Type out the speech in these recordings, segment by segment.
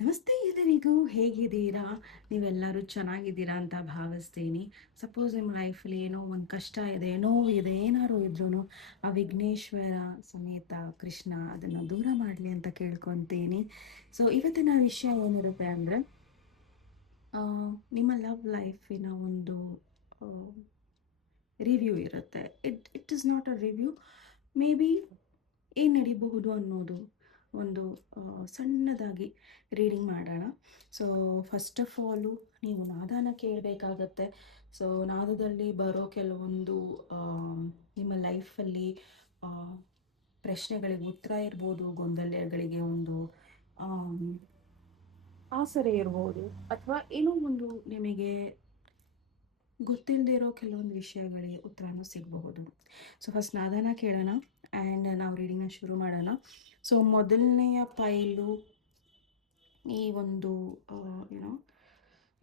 ನಮಸ್ತೆ ಎಲ್ಲರಿಗೂ, ಹೇಗಿದ್ದೀರಾ? ನೀವೆಲ್ಲರೂ ಚೆನ್ನಾಗಿದ್ದೀರಾ ಅಂತ ಭಾವಿಸ್ತೀನಿ. ಸಪೋಸ್ ನಿಮ್ಮ ಲೈಫಲ್ಲಿ ಏನೋ ಒಂದು ಕಷ್ಟ ಇದೆ, ನೋವಿದೆ, ಏನಾದ್ರು ಇದ್ರೂ ಆ ವಿಘ್ನೇಶ್ವರ ಸಮೇತ ಕೃಷ್ಣ ಅದನ್ನು ದೂರ ಮಾಡಲಿ ಅಂತ ಕೇಳ್ಕೊತೀನಿ. ಸೊ ಇವತ್ತಿನ ವಿಷಯ ಏನಿರುತ್ತೆ ಅಂದರೆ, ನಿಮ್ಮ ಲವ್ ಲೈಫಿನ ಒಂದು ರಿವ್ಯೂ ಇರುತ್ತೆ. It is not a review, may be ಏನು ನಡಿಬಹುದು ಅನ್ನೋದು ಒಂದು ಸಣ್ಣದಾಗಿ ರೀಡಿಂಗ್ ಮಾಡೋಣ. ಸೊ ಫಸ್ಟ್ ಆಫ್ ಆಲು ನೀವು ನಾದನ ಕೇಳಬೇಕಾಗತ್ತೆ. ಸೊ ನಾದದಲ್ಲಿ ಬರೋ ಕೆಲವೊಂದು ನಿಮ್ಮ ಲೈಫಲ್ಲಿ ಪ್ರಶ್ನೆಗಳಿಗೆ ಉತ್ತರ ಇರ್ಬೋದು, ಗೊಂದಲಗಳಿಗೆ ಒಂದು ಆಮ್, ಆಸರೆ ಇರ್ಬೋದು, ಅಥವಾ ಏನೋ ಒಂದು ನಿಮಗೆ ಗೊತ್ತಿಲ್ಲದೆ ಇರೋ ಕೆಲವೊಂದು ವಿಷಯಗಳಿಗೆ ಉತ್ತರನೂ ಸಿಗಬಹುದು. ಸೊ ಫಸ್ಟ್ ನಾದನ ಕೇಳೋಣ ಆ್ಯಂಡ್ ನಾವು ರೀಡಿಂಗ್ನ ಶುರು ಮಾಡೋಣ. ಸೊ ಮೊದಲನೆಯ ಪೈಲು ಈ ಒಂದು ಏನೋ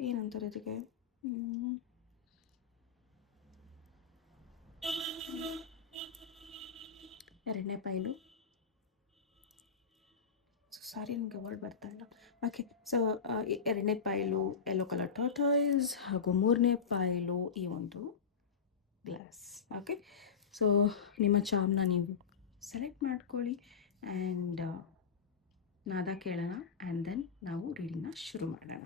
ಏನಂತಾರೆ ಅದಕ್ಕೆ, ಎರಡನೇ ಪೈಲು, ಸಾರಿ ನನಗೆ ವರ್ಡ್ ಬರ್ತಾ ಇಲ್ಲ. ಓಕೆ, ಸೊ ಎರಡನೇ ಪೈಲು ಯೆಲ್ಲೋ ಕಲರ್ ಟಾಟಾಯ್ಸ್, ಹಾಗೂ ಮೂರನೇ ಪೈಲು ಈ ಒಂದು ಗ್ಲಾಸ್. ಓಕೆ, ಸೊ ನಿಮ್ಮ ಚಾಮ್ನ ನೀವು ಸೆಲೆಕ್ಟ್ ಮಾಡ್ಕೊಳ್ಳಿ ಆ್ಯಂಡ್ ನಾದ ಕೇಳೋಣ ಆ್ಯಂಡ್ ದೆನ್ ನಾವು ರೀಡಿಂಗ್ನ ಶುರು ಮಾಡೋಣ.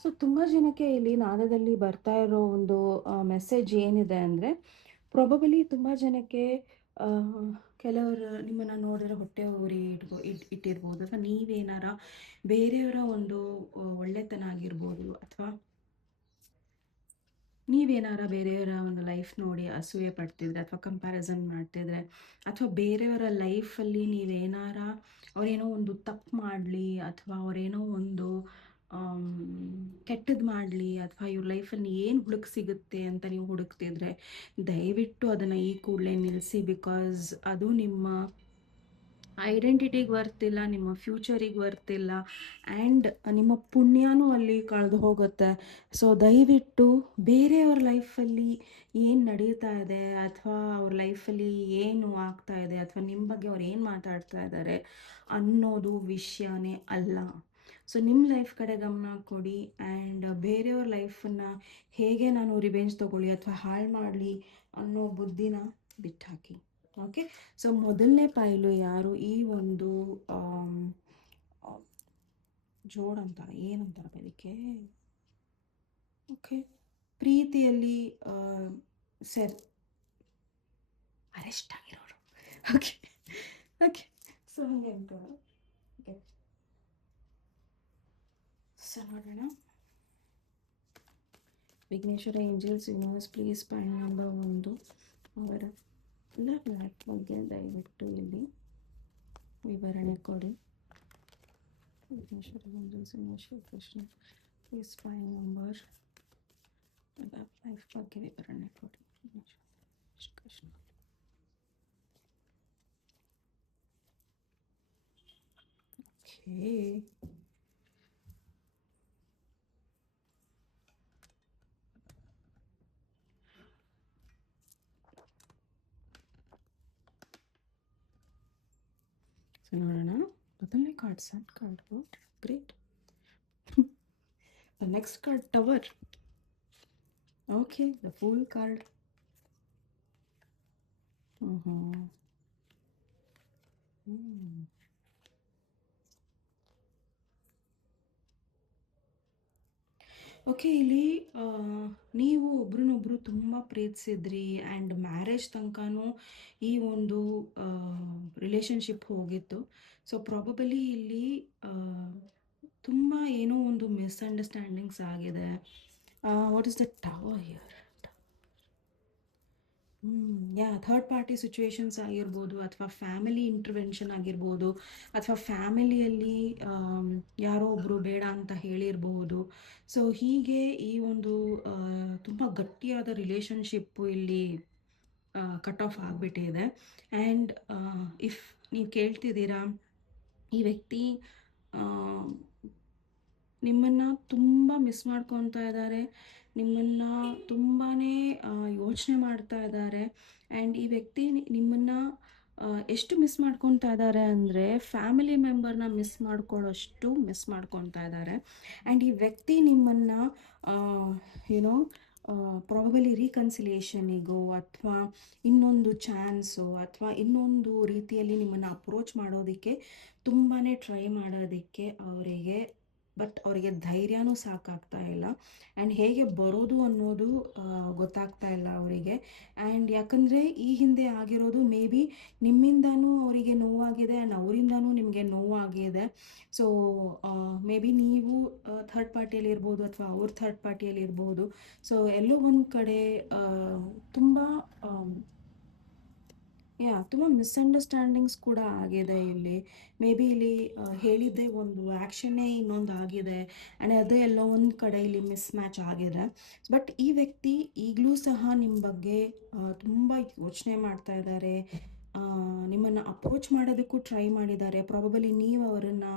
ಸೊ ತುಂಬ ಜನಕ್ಕೆ ಇಲ್ಲಿ ನಾದದಲ್ಲಿ ಬರ್ತಾ ಇರೋ ಒಂದು ಮೆಸೇಜ್ ಏನಿದೆ ಅಂದರೆ, ಪ್ರಾಬಬಲಿ ತುಂಬ ಜನಕ್ಕೆ ಆ, ಕೆಲವರು ನಿಮ್ಮನ್ನು ನೋಡಿದ್ರೆ ಹೊಟ್ಟೆ ಉರಿ ಇಟ್ಟಿರ್ಬೋದು, ಅಥವಾ ನೀವೇನಾರ ಬೇರೆಯವರ ಒಂದು ಒಳ್ಳೆತನ ಆಗಿರ್ಬೋದು, ಅಥವಾ ನೀವೇನಾರ ಬೇರೆಯವರ ಒಂದು ಲೈಫ್ ನೋಡಿ ಅಸೂಯೆ ಪಡ್ತಿದ್ರೆ ಅಥವಾ ಕಂಪ್ಯಾರಿಸನ್ ಮಾಡ್ತಿದ್ರೆ, ಅಥವಾ ಬೇರೆಯವರ ಲೈಫಲ್ಲಿ ನೀವೇನಾರ ಅವರೇನೋ ಒಂದು ತಪ್ಪು ಮಾಡಲಿ ಅಥವಾ ಅವರೇನೋ ಒಂದು ಕೆಟ್ಟದ್ದು ಮಾಡಲಿ, ಅಥವಾ ಇವ್ರ ಲೈಫಲ್ಲಿ ಏನು ಹುಡುಕ್ ಸಿಗುತ್ತೆ ಅಂತ ನೀವು ಹುಡುಕ್ತಿದ್ರೆ, ದಯವಿಟ್ಟು ಅದನ್ನು ಈ ಕೂಡಲೇ ನಿಲ್ಲಿಸಿ. ಬಿಕಾಸ್ ಅದು ನಿಮ್ಮ ಐಡೆಂಟಿಟಿಗೆ ವರ್ತಿಲ್ಲ, ನಿಮ್ಮ ಫ್ಯೂಚರಿಗೆ ವರ್ತಿಲ್ಲ, ಆ್ಯಂಡ್ ನಿಮ್ಮ ಪುಣ್ಯನೂ ಅಲ್ಲಿ ಕಳೆದು ಹೋಗುತ್ತೆ. ಸೊ ದಯವಿಟ್ಟು ಬೇರೆಯವ್ರ ಲೈಫಲ್ಲಿ ಏನು ನಡೀತಾ ಇದೆ, ಅಥವಾ ಅವ್ರ ಲೈಫಲ್ಲಿ ಏನು ಆಗ್ತಾ ಇದೆ, ಅಥವಾ ನಿಮ್ಮ ಬಗ್ಗೆ ಅವ್ರು ಏನು ಮಾತಾಡ್ತಾ ಇದ್ದಾರೆ ಅನ್ನೋದು ವಿಷಯನೇ ಅಲ್ಲ. ಸೊ ನಿಮ್ಮ ಲೈಫ್ ಕಡೆ ಗಮನ ಕೊಡಿ ಆ್ಯಂಡ್ ಬೇರೆಯವ್ರ ಲೈಫನ್ನು ಹೇಗೆ ನಾನು ರಿವೆಂಜ್ ತೊಗೊಳ್ಳಿ ಅಥವಾ ಹಾಳು ಮಾಡಲಿ ಅನ್ನೋ ಬುದ್ಧಿನ ಬಿಟ್ಟಾಕಿ. ಓಕೆ, ಸೊ ಮೊದಲನೇ ಪೈಲು ಯಾರು ಈ ಒಂದು ಜೋಡ್ ಅಂತಾರೆ, ಏನಂತಾರಪ್ಪ ಇದಕ್ಕೆ, ಓಕೆ, ಪ್ರೀತಿಯಲ್ಲಿ ಅರೆಸ್ಟ್ ಆಗಿರೋರು. ಓಕೆ ಓಕೆ, ಸೊ ಹಂಗೆ ಅಂತಾರೆ. ಓಕೆ, ಸೊ ನೋಡೋಣ. Vighneshwara angels universe please point number 1, ಅವರ ಲವ್ ಲೈಫ್ ಬಗ್ಗೆ ದಯವಿಟ್ಟು ಇಲ್ಲಿ ವಿವರಣೆ ಕೊಡಿ. Vighneshwara angels universe Krishna please point number love life ಬಗ್ಗೆ ವಿವರಣೆ ಕೊಡಿ. ಕೃಷ್ಣ. ಓಕೆ, ಸೊ ನೋಡೋಣ. ಮೊದಲನೇ card sun card, good, great. The next card, Tower. Okay, the Fool card. Okay, ಇಲ್ಲಿ ನೀವು ಒಬ್ರನ್ನೊಬ್ರು ತುಂಬ ಪ್ರೀತಿಸಿದ್ರಿ ಆ್ಯಂಡ್ ಮ್ಯಾರೇಜ್ ತನಕನೂ ಈ ಒಂದು ರಿಲೇಷನ್ಶಿಪ್ ಹೋಗಿತ್ತು. ಸೊ ಪ್ರಾಬಬಲಿ ಇಲ್ಲಿ ತುಂಬ ಏನೋ ಒಂದು ಮಿಸ್ಅಂಡರ್ಸ್ಟ್ಯಾಂಡಿಂಗ್ಸ್ ಆಗಿದೆ. What is the tower here? Third party situations ಆಗಿರ್ಬೋದು, ಅಥವಾ ಫ್ಯಾಮಿಲಿ ಇಂಟರ್ವೆನ್ಷನ್ ಆಗಿರ್ಬೋದು, ಅಥವಾ ಫ್ಯಾಮಿಲಿಯಲ್ಲಿ ಯಾರೋ ಒಬ್ಬರು ಬೇಡ ಅಂತ ಹೇಳಿರಬಹುದು. ಸೊ ಹೀಗೆ ಈ ಒಂದು ತುಂಬ ಗಟ್ಟಿಯಾದ ರಿಲೇಷನ್ಶಿಪ್ಪು ಇಲ್ಲಿ ಕಟ್ ಆಫ್ ಆಗಿಬಿಟ್ಟಿದೆ. ಆ್ಯಂಡ್ ಇಫ್ ನೀವು ಕೇಳ್ತಿದ್ದೀರಾ, ಈ ವ್ಯಕ್ತಿ ನಿಮ್ಮನ್ನು ತುಂಬ ಮಿಸ್ ಮಾಡ್ಕೊತಾ ಇದ್ದಾರೆ, ನಿಮ್ಮನ್ನು ತುಂಬಾ ಯೋಚನೆ ಮಾಡ್ತಾ ಇದ್ದಾರೆ. ಆ್ಯಂಡ್ ಈ ವ್ಯಕ್ತಿ ನಿಮ್ಮನ್ನು ಎಷ್ಟು ಮಿಸ್ ಮಾಡ್ಕೊತಾ ಇದ್ದಾರೆ ಅಂದರೆ, ಫ್ಯಾಮಿಲಿ ಮೆಂಬರ್ನ ಮಿಸ್ ಮಾಡ್ಕೊಳ್ಳೋಷ್ಟು ಮಿಸ್ ಮಾಡ್ಕೊತಾ ಇದ್ದಾರೆ. ಆ್ಯಂಡ್ ಈ ವ್ಯಕ್ತಿ ನಿಮ್ಮನ್ನು ಯುನೋ ಪ್ರಾಬಬಲಿ ರೀಕನ್ಸಿಲಿಯೇಷನಿಗೋ, ಅಥವಾ ಇನ್ನೊಂದು ಚಾನ್ಸು, ಅಥವಾ ಇನ್ನೊಂದು ರೀತಿಯಲ್ಲಿ ನಿಮ್ಮನ್ನು ಅಪ್ರೋಚ್ ಮಾಡೋದಕ್ಕೆ ತುಂಬಾ ಟ್ರೈ ಮಾಡೋದಕ್ಕೆ ಅವರಿಗೆ, ಬಟ್ ಅವರಿಗೆ ಧೈರ್ಯನೂ ಸಾಕಾಗ್ತಾ ಇಲ್ಲ. ಆ್ಯಂಡ್ ಹೇಗೆ ಬರೋದು ಅನ್ನೋದು ಗೊತ್ತಾಗ್ತಾ ಇಲ್ಲ ಅವರಿಗೆ. ಆ್ಯಂಡ್ ಯಾಕಂದರೆ ಈ ಹಿಂದೆ ಆಗಿರೋದು ಮೇ ಬಿ ನಿಮ್ಮಿಂದನೂ ಅವರಿಗೆ ನೋವಾಗಿದೆ, ಆ್ಯಂಡ್ ಅವರಿಂದನೂ ನಿಮಗೆ ನೋವಾಗಿದೆ. ಸೊ ಮೇ ಬಿ ನೀವು ಥರ್ಡ್ ಪಾರ್ಟಿಯಲ್ಲಿ ಇರ್ಬೋದು, ಅಥವಾ ಅವ್ರ ಥರ್ಡ್ ಪಾರ್ಟಿಯಲ್ಲಿ ಇರ್ಬೋದು. ಸೊ ಎಲ್ಲೋ ಒಂದು ಕಡೆ ತುಂಬ ತುಂಬ ಮಿಸ್ಅಂಡರ್ಸ್ಟ್ಯಾಂಡಿಂಗ್ಸ್ ಕೂಡ ಆಗಿದೆ ಇಲ್ಲಿ. ಮೇ ಬಿ ಇಲ್ಲಿ ಹೇಳಿದ್ದೇ ಒಂದು, ಆ್ಯಕ್ಷನ್ನೇ ಇನ್ನೊಂದು ಆಗಿದೆ. ಆ್ಯಂಡ್ ಅದೇ ಎಲ್ಲೋ ಒಂದು ಕಡೆ ಇಲ್ಲಿ ಮಿಸ್ ಮ್ಯಾಚ್ ಆಗಿದೆ. ಬಟ್ ಈ ವ್ಯಕ್ತಿ ಈಗಲೂ ಸಹ ನಿಮ್ಮ ಬಗ್ಗೆ ತುಂಬ ಯೋಚನೆ ಮಾಡ್ತಾ ಇದ್ದಾರೆ. ನಿಮ್ಮನ್ನು ಅಪ್ರೋಚ್ ಮಾಡೋದಕ್ಕೂ ಟ್ರೈ ಮಾಡಿದ್ದಾರೆ. ಪ್ರಾಬಬಲಿ ನೀವು ಅವರನ್ನು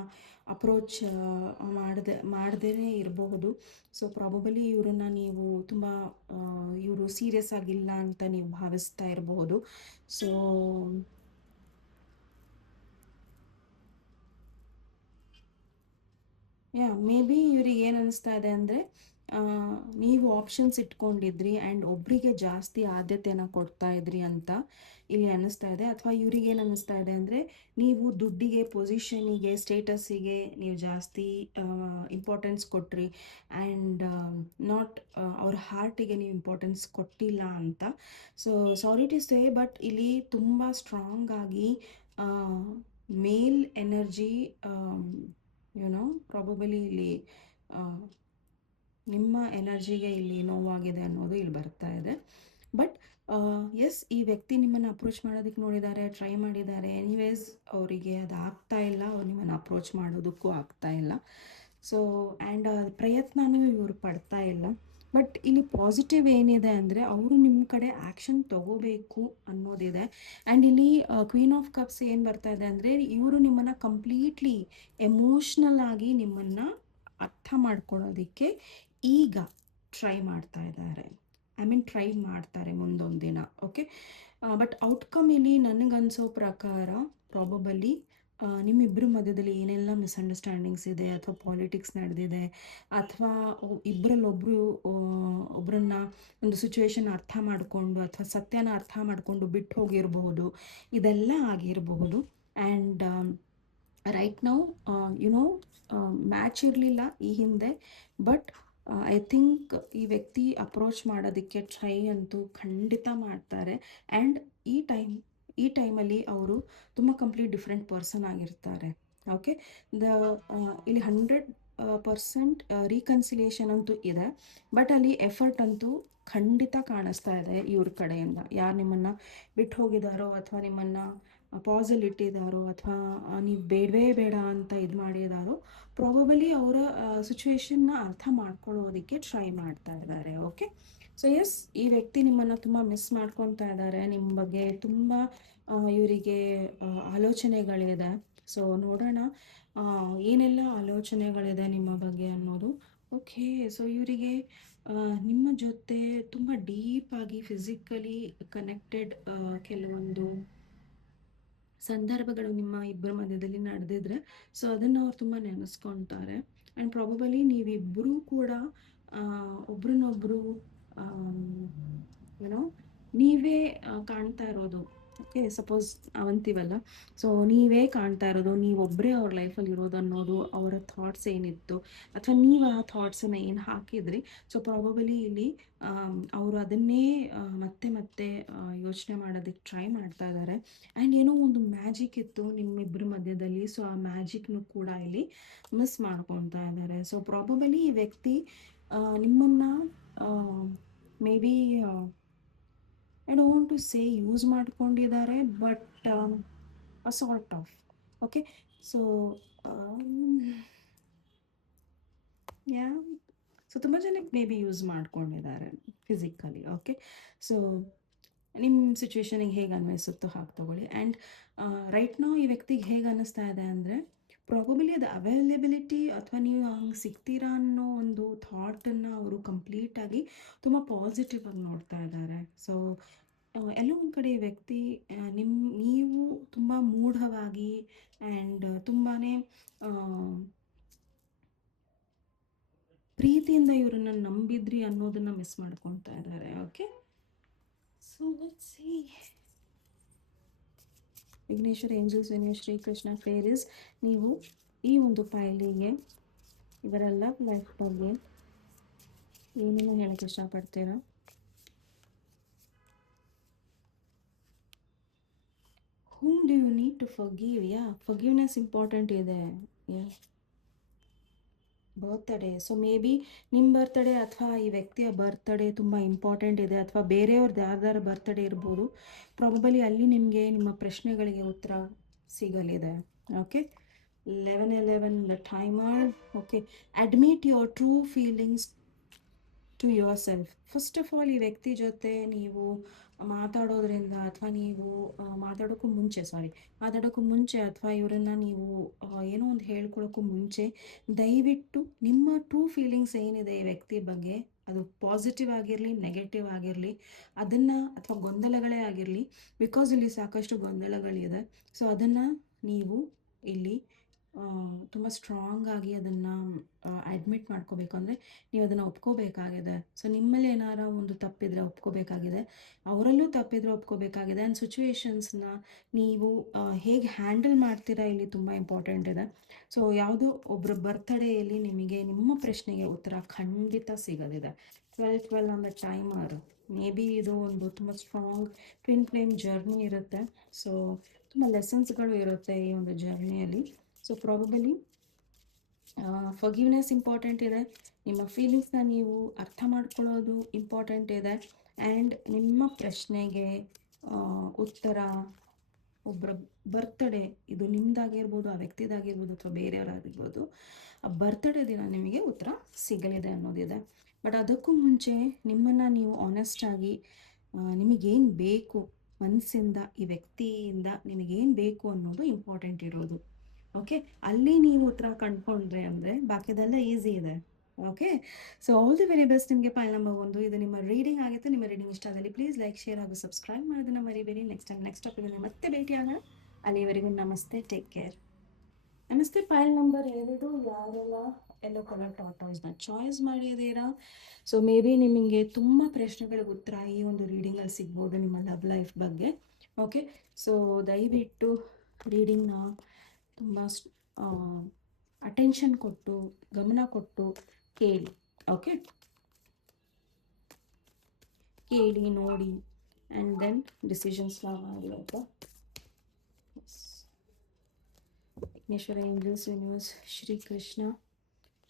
ಅಪ್ರೋಚ್ ಮಾಡದೇ ಇರಬಹುದು. ಸೊ ಪ್ರಾಬಬಲಿ ಇವರನ್ನು ನೀವು ತುಂಬ ಇವರು ಸೀರಿಯಸ್ ಆಗಿಲ್ಲ ಅಂತ ನೀವು ಭಾವಿಸ್ತಾ ಇರಬಹುದು. ಸೊ ಮೇ ಬಿ ಇವ್ರಿಗೆ ಏನು ಅನ್ನಿಸ್ತಾ ಇದೆ ಅಂದರೆ, ನೀವು ಆಪ್ಷನ್ಸ್ ಇಟ್ಕೊಂಡಿದ್ರಿ ಆ್ಯಂಡ್ ಒಬ್ಬರಿಗೆ ಜಾಸ್ತಿ ಆದ್ಯತೆನ ಕೊಡ್ತಾ ಇದ್ರಿ ಅಂತ ಇಲ್ಲಿ ಅನ್ನಿಸ್ತಾ ಇದೆ. ಅಥವಾ ಇವ್ರಿಗೆ ಏನು ಅನ್ನಿಸ್ತಾ ಇದೆ ಅಂದರೆ, ನೀವು ದುಡ್ಡಿಗೆ, ಪೊಸಿಷನಿಗೆ, ಸ್ಟೇಟಸ್ಸಿಗೆ ನೀವು ಜಾಸ್ತಿ ಇಂಪಾರ್ಟೆನ್ಸ್ ಕೊಟ್ರಿ, ಆ್ಯಂಡ್ ನಾಟ್ ಅವ್ರ ಹಾರ್ಟಿಗೆ ನೀವು ಇಂಪಾರ್ಟೆನ್ಸ್ ಕೊಟ್ಟಿಲ್ಲ ಅಂತ. So sorry to say, but ಇಲ್ಲಿ ತುಂಬ ಸ್ಟ್ರಾಂಗ್ ಆಗಿ ಮೇಲ್ ಎನರ್ಜಿ ಪ್ರಾಬಬಲಿ ಇಲ್ಲಿ ನಿಮ್ಮ ಎನರ್ಜಿಗೆ ಇಲ್ಲಿ ನೋವಾಗಿದೆ ಅನ್ನೋದು ಇಲ್ಲಿ ಬರ್ತಾ ಇದೆ. ಬಟ್ ಎಸ್, ಈ ವ್ಯಕ್ತಿ ನಿಮ್ಮನ್ನು ಅಪ್ರೋಚ್ ಮಾಡೋದಕ್ಕೆ ನೋಡಿದ್ದಾರೆ, ಟ್ರೈ ಮಾಡಿದ್ದಾರೆ. ಎನಿವೇಸ್ ಅವರಿಗೆ ಅದು ಆಗ್ತಾ ಇಲ್ಲ, ಅವ್ರು ನಿಮ್ಮನ್ನು ಅಪ್ರೋಚ್ ಮಾಡೋದಕ್ಕೂ ಆಗ್ತಾ ಇಲ್ಲ. ಸೊ ಆ್ಯಂಡ್ ಪ್ರಯತ್ನನೂ ಇವರು ಪಡ್ತಾ ಇಲ್ಲ. ಬಟ್ ಇಲ್ಲಿ ಪಾಸಿಟಿವ್ ಏನಿದೆ ಅಂದರೆ, ಅವರು ನಿಮ್ಮ ಕಡೆ ಆ್ಯಕ್ಷನ್ ತಗೋಬೇಕು ಅನ್ನೋದಿದೆ. ಆ್ಯಂಡ್ ಇಲ್ಲಿ ಕ್ವೀನ್ ಆಫ್ ಕಪ್ಸ್ ಏನು ಬರ್ತಾ ಇದೆ ಅಂದರೆ, ಇವರು ನಿಮ್ಮನ್ನು ಕಂಪ್ಲೀಟ್ಲಿ ಎಮೋಷ್ನಲ್ ಆಗಿ ನಿಮ್ಮನ್ನು ಅರ್ಥ ಮಾಡ್ಕೊಳ್ಳೋದಕ್ಕೆ ಈಗ ಟ್ರೈ ಮಾಡ್ತಾ ಇದ್ದಾರೆ. ಟ್ರೈ ಮಾಡ್ತಾರೆ ಮುಂದೊಂದು ದಿನ. ಓಕೆ, ಬಟ್ ಔಟ್ಕಮ್ ಇಲ್ಲಿ ನನಗನ್ಸೋ ಪ್ರಕಾರ ಪ್ರಾಬಬಲಿ ನಿಮ್ಮಿಬ್ಬರ ಮಧ್ಯದಲ್ಲಿ ಏನೆಲ್ಲ ಮಿಸ್ಅಂಡರ್ಸ್ಟ್ಯಾಂಡಿಂಗ್ಸ್ ಇದೆ, ಅಥವಾ ಪಾಲಿಟಿಕ್ಸ್ ನಡೆದಿದೆ, ಅಥವಾ ಇಬ್ಬರಲ್ಲೊಬ್ಬರು ಒಬ್ಬರನ್ನ ಒಂದು ಸಿಚುವೇಶನ್ ಅರ್ಥ ಮಾಡಿಕೊಂಡು, ಅಥವಾ ಸತ್ಯನ ಅರ್ಥ ಮಾಡಿಕೊಂಡು ಬಿಟ್ಟು ಹೋಗಿರಬಹುದು. ಇದೆಲ್ಲ ಆಗಿರಬಹುದು. ಆ್ಯಂಡ್ ರೈಟ್ ನೌ ಮ್ಯಾಚ್ ಇರಲಿಲ್ಲ ಈ ಹಿಂದೆ. ಬಟ್ ಐ ಥಿಂಕ್ ಈ ವ್ಯಕ್ತಿ ಅಪ್ರೋಚ್ ಮಾಡೋದಕ್ಕೆ ಟ್ರೈ ಅಂತೂ ಖಂಡಿತ ಮಾಡ್ತಾರೆ. ಆ್ಯಂಡ್ ಈ ಟೈಮಲ್ಲಿ ಅವರು ತುಂಬ ಕಂಪ್ಲೀಟ್ ಡಿಫ್ರೆಂಟ್ ಪರ್ಸನ್ ಆಗಿರ್ತಾರೆ. ಓಕೆ, ಇಲ್ಲಿ 100% ರೀಕನ್ಸಿಲಿಯೇಷನ್ ಅಂತೂ ಇದೆ. ಬಟ್ ಅಲ್ಲಿ ಎಫರ್ಟ್ ಅಂತೂ ಖಂಡಿತ ಕಾಣಿಸ್ತಾ ಇದೆ ಇವ್ರ ಕಡೆಯಿಂದ. ಯಾರು ನಿಮ್ಮನ್ನು ಬಿಟ್ಟು ಹೋಗಿದ್ದಾರೋ, ಅಥವಾ ನಿಮ್ಮನ್ನು ಪಾಸಲ್ಲಿ ಇಟ್ಟಿದ್ದಾರೋ, ಅಥವಾ ನೀವು ಬೇಡವೇ ಬೇಡ ಅಂತ ಇದು ಮಾಡಿದಾರೋ, ಪ್ರಾಬಬಲಿ ಅವರ ಸಿಚುವೇಶನ್ನ ಅರ್ಥ ಮಾಡ್ಕೊಳ್ಳೋದಕ್ಕೆ ಟ್ರೈ ಮಾಡ್ತಾ ಇದ್ದಾರೆ. ಓಕೆ, ಸೊ ಎಸ್, ಈ ವ್ಯಕ್ತಿ ನಿಮ್ಮನ್ನು ತುಂಬ ಮಿಸ್ ಮಾಡ್ಕೊತಾ ಇದ್ದಾರೆ. ನಿಮ್ಮ ಬಗ್ಗೆ ತುಂಬ ಇವರಿಗೆ ಆಲೋಚನೆಗಳಿದೆ. ಸೊ ನೋಡೋಣ ಏನೆಲ್ಲ ಆಲೋಚನೆಗಳಿದೆ ನಿಮ್ಮ ಬಗ್ಗೆ ಅನ್ನೋದು. ಓಕೆ, ಸೊ ಇವರಿಗೆ ನಿಮ್ಮ ಜೊತೆ ತುಂಬ ಡೀಪಾಗಿ ಫಿಸಿಕಲಿ ಕನೆಕ್ಟೆಡ್ ಕೆಲವೊಂದು ಸಂದರ್ಭಗಳು ನಿಮ್ಮ ಇಬ್ಬರ ಮಧ್ಯದಲ್ಲಿ ನಡೆದಿದ್ರೆ, ಸೊ ಅದನ್ನು ಅವ್ರು ತುಂಬ ನೆನೆಸ್ಕೊತಾರೆ. ಆ್ಯಂಡ್ ಪ್ರಾಬಬಲಿ ನೀವಿಬ್ಬರೂ ಕೂಡ ಒಬ್ರನ್ನೊಬ್ಬರು ಏನೋ ನೀವೇ ಕಾಣ್ತಾ ಇರೋದು. ಓಕೆ, ಸಪೋಸ್ ಅವಂತೀವಲ್ಲ, ಸೊ ನೀವೇ ಕಾಣ್ತಾ ಇರೋದು, ನೀವೊಬ್ಬರೇ ಅವ್ರ ಲೈಫಲ್ಲಿ ಇರೋದು ಅನ್ನೋದು ಅವರ ಥಾಟ್ಸ್ ಏನಿತ್ತು, ಅಥವಾ ನೀವು ಆ ಥಾಟ್ಸನ್ನು ಏನು ಹಾಕಿದ್ರಿ. ಸೊ ಪ್ರಾಬಬಲಿ ಇಲ್ಲಿ ಅವರು ಅದನ್ನೇ ಮತ್ತೆ ಮತ್ತೆ ಯೋಚನೆ ಮಾಡೋದಕ್ಕೆ ಟ್ರೈ ಮಾಡ್ತಾ ಇದ್ದಾರೆ. ಆ್ಯಂಡ್ ಏನೋ ಒಂದು ಮ್ಯಾಜಿಕ್ ಇತ್ತು ನಿಮ್ಮಿಬ್ಬರ ಮಧ್ಯದಲ್ಲಿ. ಸೊ ಆ ಮ್ಯಾಜಿಕ್ನು ಕೂಡ ಇಲ್ಲಿ ಮಿಸ್ ಮಾಡ್ಕೊತಾ ಇದ್ದಾರೆ. ಸೊ ಪ್ರಾಬಬಲಿ ಈ ವ್ಯಕ್ತಿ ನಿಮ್ಮನ್ನು maybe I don't to say use ಮಾಡ್ಕೊಂಡಿದ್ದಾರೆ, but a sort of. Okay, so yeah so ತುಂಬ ಜನಕ್ಕೆ ಮೇ ಬಿ ಯೂಸ್ ಮಾಡ್ಕೊಂಡಿದ್ದಾರೆ ಫಿಸಿಕಲಿ. ಓಕೆ, ಸೊ ನಿಮ್ಮ ಸಿಚುವೇಶನಿಗೆ ಹೇಗೆ ಅನ್ವಯಿಸುತ್ತೋ ಹಾಗೆ ತೊಗೊಳ್ಳಿ. ಆ್ಯಂಡ್ ರೈಟ್ ನಾವು ಈ ವ್ಯಕ್ತಿಗೆ ಹೇಗೆ ಅನ್ನಿಸ್ತಾ ಇದೆ ಅಂದರೆ, ಪ್ರಾಬಬಲಿ ಅದು ಅವೈಲೇಬಿಲಿಟಿ ಅಥವಾ ನೀವು ಹಂಗೆ ಸಿಗ್ತೀರಾ ಅನ್ನೋ ಒಂದು ಥಾಟನ್ನು ಅವರು ಕಂಪ್ಲೀಟಾಗಿ ತುಂಬ ಪಾಸಿಟಿವ್ ಆಗಿ ನೋಡ್ತಾ ಇದ್ದಾರೆ. ಸೊ ಎಲ್ಲೋ ಒಂದು ಕಡೆ ಈ ವ್ಯಕ್ತಿ ನೀವು ತುಂಬ ಮೂಢವಾಗಿ ಆ್ಯಂಡ್ ತುಂಬಾ ಪ್ರೀತಿಯಿಂದ ಇವರನ್ನು ನಂಬಿದ್ರಿ ಅನ್ನೋದನ್ನು ಮಿಸ್ ಮಾಡ್ಕೊತಾ ಇದ್ದಾರೆ. Okay, so let's see. Vighneshwara angels venue Srikrishna fairies, ನೀವು ಈ ಒಂದು ಫೈಲಿಗೆ ಇವರೆಲ್ಲ ಲೈಫ್ ಬಗ್ಗೆ ಏನೇನು ಹೇಳಕ್ಕೆ ಇಷ್ಟಪಡ್ತೀರಾ? whom do you need to forgive? Forgiveness important ಇದೆ. ಬರ್ತ್ಡೇ, ಸೊ ಮೇ ಬಿ ನಿಮ್ಮ ಬರ್ತ್ಡೇ ಅಥವಾ ಈ ವ್ಯಕ್ತಿಯ ಬರ್ತ್ಡೇ ತುಂಬ ಇಂಪಾರ್ಟೆಂಟ್ ಇದೆ, ಅಥವಾ ಬೇರೆಯವ್ರದ್ದು ಯಾರ್ದಾರ ಬರ್ತ್ಡೇ ಇರ್ಬೋದು. ಪ್ರಾಬಬಲಿ ಅಲ್ಲಿ ನಿಮಗೆ ನಿಮ್ಮ ಪ್ರಶ್ನೆಗಳಿಗೆ ಉತ್ತರ ಸಿಗಲಿದೆ. Okay, 11 the timer. Okay, admit your true feelings to yourself. First of all ಈ ವ್ಯಕ್ತಿ ಜೊತೆ ನೀವು ಮಾತಾಡೋದ್ರಿಂದ ಅಥವಾ ನೀವು ಮಾತಾಡೋಕ್ಕೂ ಮುಂಚೆ ಅಥವಾ ಇವರನ್ನು ನೀವು ಏನೋ ಒಂದು ಹೇಳ್ಕೊಳ್ಳೋಕ್ಕೂ ಮುಂಚೆ ದಯವಿಟ್ಟು ನಿಮ್ಮ ಟ್ರೂ ಫೀಲಿಂಗ್ಸ್ ಏನಿದೆ ಈ ವ್ಯಕ್ತಿ ಬಗ್ಗೆ, ಅದು ಪಾಸಿಟಿವ್ ಆಗಿರಲಿ ನೆಗೆಟಿವ್ ಆಗಿರಲಿ, ಅದನ್ನು ಅಥವಾ ಗೊಂದಲಗಳೇ ಆಗಿರಲಿ, ಬಿಕಾಸ್ ಇಲ್ಲಿ ಸಾಕಷ್ಟು ಗೊಂದಲಗಳಿದೆ. ಸೊ ಅದನ್ನು ನೀವು ಇಲ್ಲಿ ತುಂಬ ಸ್ಟ್ರಾಂಗ್ ಆಗಿ ಅದನ್ನು ಅಡ್ಮಿಟ್ ಮಾಡ್ಕೋಬೇಕು. ಅಂದರೆ ನೀವು ಅದನ್ನು ಒಪ್ಕೋಬೇಕಾಗಿದೆ. ಸೊ ನಿಮ್ಮಲ್ಲಿ ಏನಾರ ಒಂದು ತಪ್ಪಿದರೆ ಒಪ್ಕೋಬೇಕಾಗಿದೆ, ಅವರಲ್ಲೂ ತಪ್ಪಿದರೆ ಒಪ್ಕೋಬೇಕಾಗಿದೆ. ಆ್ಯಂಡ್ ಸಿಚುವೇಶನ್ಸ್ನ ನೀವು ಹೇಗೆ ಹ್ಯಾಂಡಲ್ ಮಾಡ್ತೀರಾ ಇಲ್ಲಿ ತುಂಬ ಇಂಪಾರ್ಟೆಂಟ್ ಇದೆ. ಸೊ ಯಾವುದೋ ಒಬ್ಬರ ಬರ್ತ್ಡೇಯಲ್ಲಿ ನಿಮಗೆ ನಿಮ್ಮ ಪ್ರಶ್ನೆಗೆ ಉತ್ತರ ಖಂಡಿತ ಸಿಗಲಿದೆ. 12 on the timer. May be ಇದು ಒಂದು ತುಂಬ ಸ್ಟ್ರಾಂಗ್ ಟ್ವಿನ್ ಫ್ಲೇಮ್ ಜರ್ನಿ ಇರುತ್ತೆ. ಸೊ ತುಂಬ ಲೆಸನ್ಸ್ಗಳು ಇರುತ್ತೆ ಈ ಒಂದು ಜರ್ನಿಯಲ್ಲಿ. ಸೊ ಪ್ರಾಬಬಲಿ ಫರ್ಗಿವ್ನೆಸ್ ಇಂಪಾರ್ಟೆಂಟ್ ಇದೆ, ನಿಮ್ಮ ಫೀಲಿಂಗ್ಸ್ನ ನೀವು ಅರ್ಥ ಮಾಡ್ಕೊಳ್ಳೋದು ಇಂಪಾರ್ಟೆಂಟ್ ಇದೆ, ಆ್ಯಂಡ್ ನಿಮ್ಮ ಪ್ರಶ್ನೆಗೆ ಉತ್ತರ ಒಬ್ಬರ ಬರ್ತ್ಡೇ, ಇದು ನಿಮ್ಮದಾಗಿರ್ಬೋದು, ಆ ವ್ಯಕ್ತಿದಾಗಿರ್ಬೋದು ಅಥವಾ ಬೇರೆಯವರಾಗಿರ್ಬೋದು, ಆ ಬರ್ತ್ಡೇ ದಿನ ನಿಮಗೆ ಉತ್ತರ ಸಿಗಲಿದೆ ಅನ್ನೋದಿದೆ. ಬಟ್ ಅದಕ್ಕೂ ಮುಂಚೆ ನಿಮ್ಮನ್ನು ನೀವು ಆನೆಸ್ಟಾಗಿ ನಿಮಗೇನು ಬೇಕು ಮನಸ್ಸಿಂದ, ಈ ವ್ಯಕ್ತಿಯಿಂದ ನಿಮಗೇನು ಬೇಕು ಅನ್ನೋದು ಇಂಪಾರ್ಟೆಂಟ್ ಇರೋದು. ಓಕೆ, ಅಲ್ಲಿ ನೀವು ಉತ್ತರ ಕಂಡುಕೊಂಡ್ರೆ ಅಂದರೆ ಬಾಕಿದೆಲ್ಲ ಈಸಿ ಇದೆ. Okay, so all the very best ನಿಮಗೆ. ಫೈಲ್ ನಂಬರ್ 1 ಇದು ನಿಮ್ಮ ರೀಡಿಂಗ್ ಆಗಿತ್ತು. ನಿಮ್ಮ ರೀಡಿಂಗ್ ಇಷ್ಟ ಆದಲ್ಲಿ ಪ್ಲೀಸ್ ಲೈಕ್, ಶೇರ್ ಹಾಗೂ ಸಬ್ಸ್ಕ್ರೈಬ್ ಮಾಡೋದನ್ನು ಮರಿಬೇಡಿ. ನೆಕ್ಸ್ಟ್ ಟಾಪಿಕ್ ಮತ್ತೆ ಭೇಟಿಯಾಗೋಣ. ಅಲ್ಲಿವರೆಗೂ ನಮಸ್ತೆ, ಟೇಕ್ ಕೇರ್. ನಮಸ್ತೆ. ಫೈಲ್ ನಂಬರ್ 2 ಯಾರೆಲ್ಲ ಎಲ್ಲೋ ಕಲರ್ ಟಾಟಾಸ್ನ ಚಾಯ್ಸ್ ಮಾಡಿದ್ದೀರಾ? ಸೊ ಮೇ ಬಿ ನಿಮಗೆ ತುಂಬ ಪ್ರಶ್ನೆಗಳಿಗೆ ಉತ್ತರ ಈ ಒಂದು ರೀಡಿಂಗಲ್ಲಿ ಸಿಗ್ಬೋದು ನಿಮ್ಮ ಲವ್ ಲೈಫ್ ಬಗ್ಗೆ. ಓಕೆ, ಸೊ ದಯವಿಟ್ಟು ರೀಡಿಂಗ್ನ ತುಂಬ ಅಟೆನ್ಷನ್ ಕೊಟ್ಟು, ಗಮನ ಕೊಟ್ಟು ಕೇಳಿ. ಓಕೆ, ಕೇಳಿ, ನೋಡಿ, ಆ್ಯಂಡ್ ದೆನ್ ಡಿಸಿಷನ್ಸ್ನ ಮಾಡಿ. ಆಯಿತಾ? Vighneshwara angels universe Shrikrishna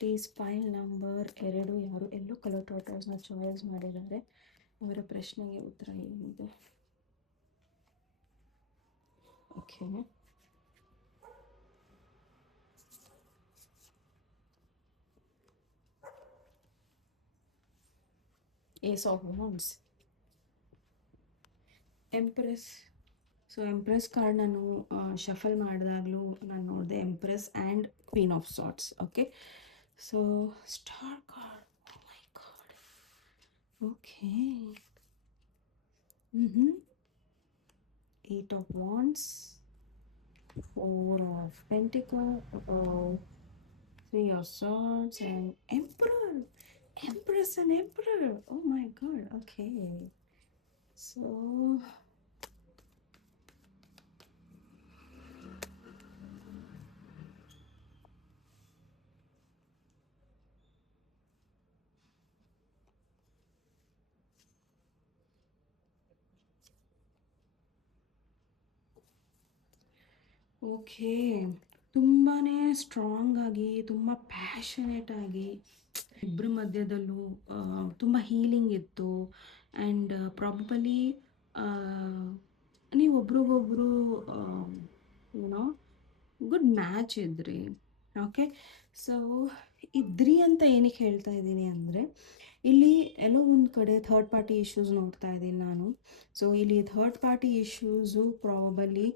please file number 2 ಯಾರು ಎಲ್ಲೋ ಕಲರ್ ಟಾಟಾಸ್ನ ಚಾಯ್ಸ್ ಮಾಡಿದ್ದಾರೆ ಅವರ ಪ್ರಶ್ನೆಗೆ ಉತ್ತರ ಏನಿದೆ? Okay, ace of wands, empress. So empress card ನಾನು ಶಫಲ್ ಮಾಡಿದಾಗಲೂ ನಾನು ನೋಡಿದೆ, empress and queen of swords. Okay, so star card. Oh my god. Okay, 8 of wands, 4 of pentacle, 3 of swords and emperor. Empress and Emperor. Oh my god. Okay. So okay, ತುಂಬಾ strong ಆಗಿ, ತುಂಬ passionate ಆಗಿ ಇಬ್ಬರ ಮಧ್ಯದಲ್ಲೂ ತುಂಬ healing ಇತ್ತು. And probably ನೀವು ಒಬ್ರಿಗೊಬ್ರು ಏನೋ ಗುಡ್ ಮ್ಯಾಚ್ ಇದ್ರಿ. ಓಕೆ. ಸೊ ಇದ್ರಿ ಅಂತ ಏನಕ್ಕೆ ಹೇಳ್ತಾ ಇದ್ದೀನಿ ಅಂದರೆ, ಇಲ್ಲಿ ಎಲ್ಲೋ ಒಂದು ಕಡೆ ಥರ್ಡ್ ಪಾರ್ಟಿ ಇಶ್ಯೂಸ್ ನೋಡ್ತಾ ಇದ್ದೀನಿ ನಾನು. ಸೊ ಇಲ್ಲಿ ಥರ್ಡ್ ಪಾರ್ಟಿ ಇಶ್ಯೂಸು ಪ್ರಾಬಲಿ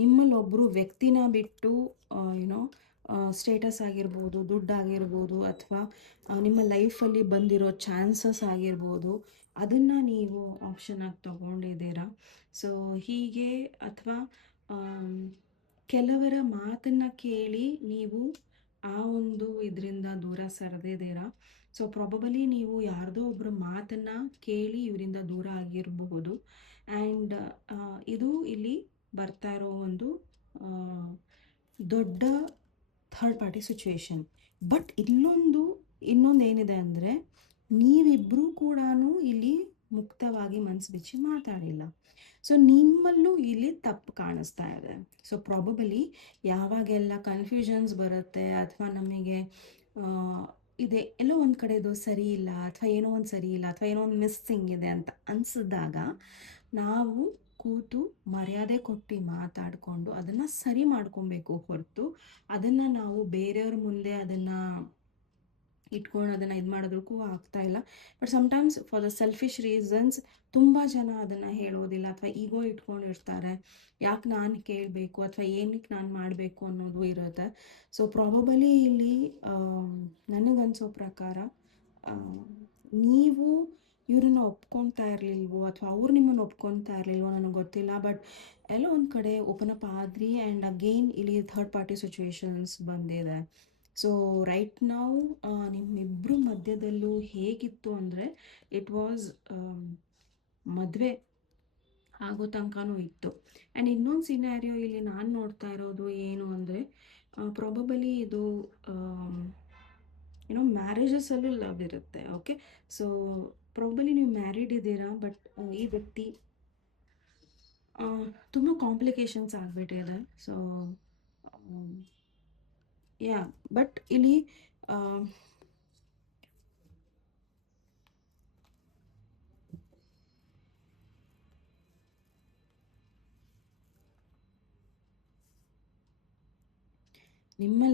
ನಿಮ್ಮಲ್ಲೊಬ್ಬರು ವ್ಯಕ್ತಿನ ಬಿಟ್ಟು ಏನೋ ಸ್ಟೇಟಸ್ ಆಗಿರ್ಬೋದು, ದುಡ್ಡಾಗಿರ್ಬೋದು, ಅಥವಾ ನಿಮ್ಮ ಲೈಫಲ್ಲಿ ಬಂದಿರೋ ಚಾನ್ಸಸ್ ಆಗಿರ್ಬೋದು, ಅದನ್ನು ನೀವು ಆಪ್ಷನ್ ಆಗಿ ತೊಗೊಂಡಿದ್ದೀರಾ. ಸೊ ಹೀಗೆ, ಅಥವಾ ಕೆಲವರ ಮಾತನ್ನು ಕೇಳಿ ನೀವು ಆ ಒಂದು ಇದರಿಂದ ದೂರ ಸರಿದಿದ್ದೀರಾ. ಸೊ ಪ್ರಾಬಬಲಿ ನೀವು ಯಾರ್ದೋ ಒಬ್ಬರ ಮಾತನ್ನು ಕೇಳಿ ಇವರಿಂದ ದೂರ ಆಗಿರಬಹುದು. ಆ್ಯಂಡ್ ಇದು ಇಲ್ಲಿ ಬರ್ತಾ ಇರೋ ಒಂದು ದೊಡ್ಡ ಥರ್ಡ್ ಪಾರ್ಟಿ ಸಿಚುವೇಶನ್. ಬಟ್ ಇನ್ನೊಂದು ಏನಿದೆ ಅಂದರೆ, ನೀವಿಬ್ಬರೂ ಕೂಡ ಇಲ್ಲಿ ಮುಕ್ತವಾಗಿ ಮನಸ್ಸು ಬಿಚ್ಚಿ ಮಾತಾಡಿಲ್ಲ. ಸೊ ನಿಮ್ಮಲ್ಲೂ ಇಲ್ಲಿ ತಪ್ಪು ಕಾಣಿಸ್ತಾ ಇದೆ. ಸೊ ಪ್ರಾಬಬಲಿ ಯಾವಾಗೆಲ್ಲ ಕನ್ಫ್ಯೂಷನ್ಸ್ ಬರುತ್ತೆ, ಅಥವಾ ನಮಗೆ ಇದೆ ಎಲ್ಲೋ ಒಂದು ಕಡೆದು ಸರಿ ಇಲ್ಲ, ಅಥವಾ ಏನೋ ಒಂದು ಸರಿ ಇಲ್ಲ, ಅಥವಾ ಏನೋ ಒಂದು ಮಿಸ್ಸಿಂಗ್ ಇದೆ ಅಂತ ಅನಿಸಿದಾಗ ನಾವು ಕೂತು ಮರ್ಯಾದೆ ಕೊಟ್ಟು ಮಾತಾಡಿಕೊಂಡು ಅದನ್ನು ಸರಿ ಮಾಡ್ಕೊಬೇಕು ಹೊರತು, ಅದನ್ನು ನಾವು ಬೇರೆಯವ್ರ ಮುಂದೆ ಅದನ್ನು ಇಟ್ಕೊಂಡು ಅದನ್ನು ಇದು ಮಾಡೋದಕ್ಕೂ ಆಗ್ತಾ ಇಲ್ಲ. But sometimes for the selfish reasons ತುಂಬ ಜನ ಅದನ್ನು ಹೇಳೋದಿಲ್ಲ, ಅಥವಾ ಈಗೋ ಇಟ್ಕೊಂಡಿರ್ತಾರೆ. ಯಾಕೆ ನಾನು ಕೇಳಬೇಕು, ಅಥವಾ ಏನಕ್ಕೆ ನಾನು ಮಾಡಬೇಕು ಅನ್ನೋದು ಇರುತ್ತೆ. ಸೊ ಪ್ರಾಬಬಲಿ ಇಲ್ಲಿ ನನಗನ್ಸೋ ಪ್ರಕಾರ ನೀವು ಇವ್ರನ್ನ ಒಪ್ಕೊತಾ ಇರಲಿಲ್ವೋ, ಅಥವಾ ಅವ್ರು ನಿಮ್ಮನ್ನು ಒಪ್ಕೊತಾ ಇರಲಿಲ್ವೋ ನನಗೆ ಗೊತ್ತಿಲ್ಲ. ಬಟ್ ಎಲ್ಲೋ ಒಂದು ಕಡೆ ಓಪನ್ ಅಪ್ ಆದ್ರಿ, ಆ್ಯಂಡ್ ಅಗೇನ್ ಇಲ್ಲಿ ಥರ್ಡ್ ಪಾರ್ಟಿ ಸಿಚುವೇಶನ್ಸ್ ಬಂದಿದೆ. ಸೊ ರೈಟ್ ನಾವು ನಿಮ್ಮಿಬ್ಬರು ಮಧ್ಯದಲ್ಲೂ ಹೇಗಿತ್ತು ಅಂದರೆ, ಇಟ್ ವಾಸ್ ಮದುವೆ ಆಗೋ ತನಕನೂ ಇತ್ತು. ಆ್ಯಂಡ್ ಇನ್ನೊಂದು ಸಿನಾರಿಯೋ ಇಲ್ಲಿ ನಾನು ನೋಡ್ತಾ ಇರೋದು ಏನು ಅಂದರೆ, ಪ್ರಾಬಬಲಿ ಇದು ಏನೋ ಮ್ಯಾರೇಜಸಲ್ಲೂ ಲವ್ ಇರುತ್ತೆ. ಓಕೆ. ಸೊ ಪ್ರಾಬಲಿ ನೀವು ಮ್ಯಾರಿಡ್ ಇದ್ದೀರಾ, ಬಟ್ ಈ ವ್ಯಕ್ತಿ ತುಂಬ ಕಾಂಪ್ಲಿಕೇಶನ್ಸ್ ಆಗಿಬಿಟ್ಟಿದೆ. ಸೊ ಯಾ, ಬಟ್ ಇಲ್ಲಿ ನಿಮ್ಮ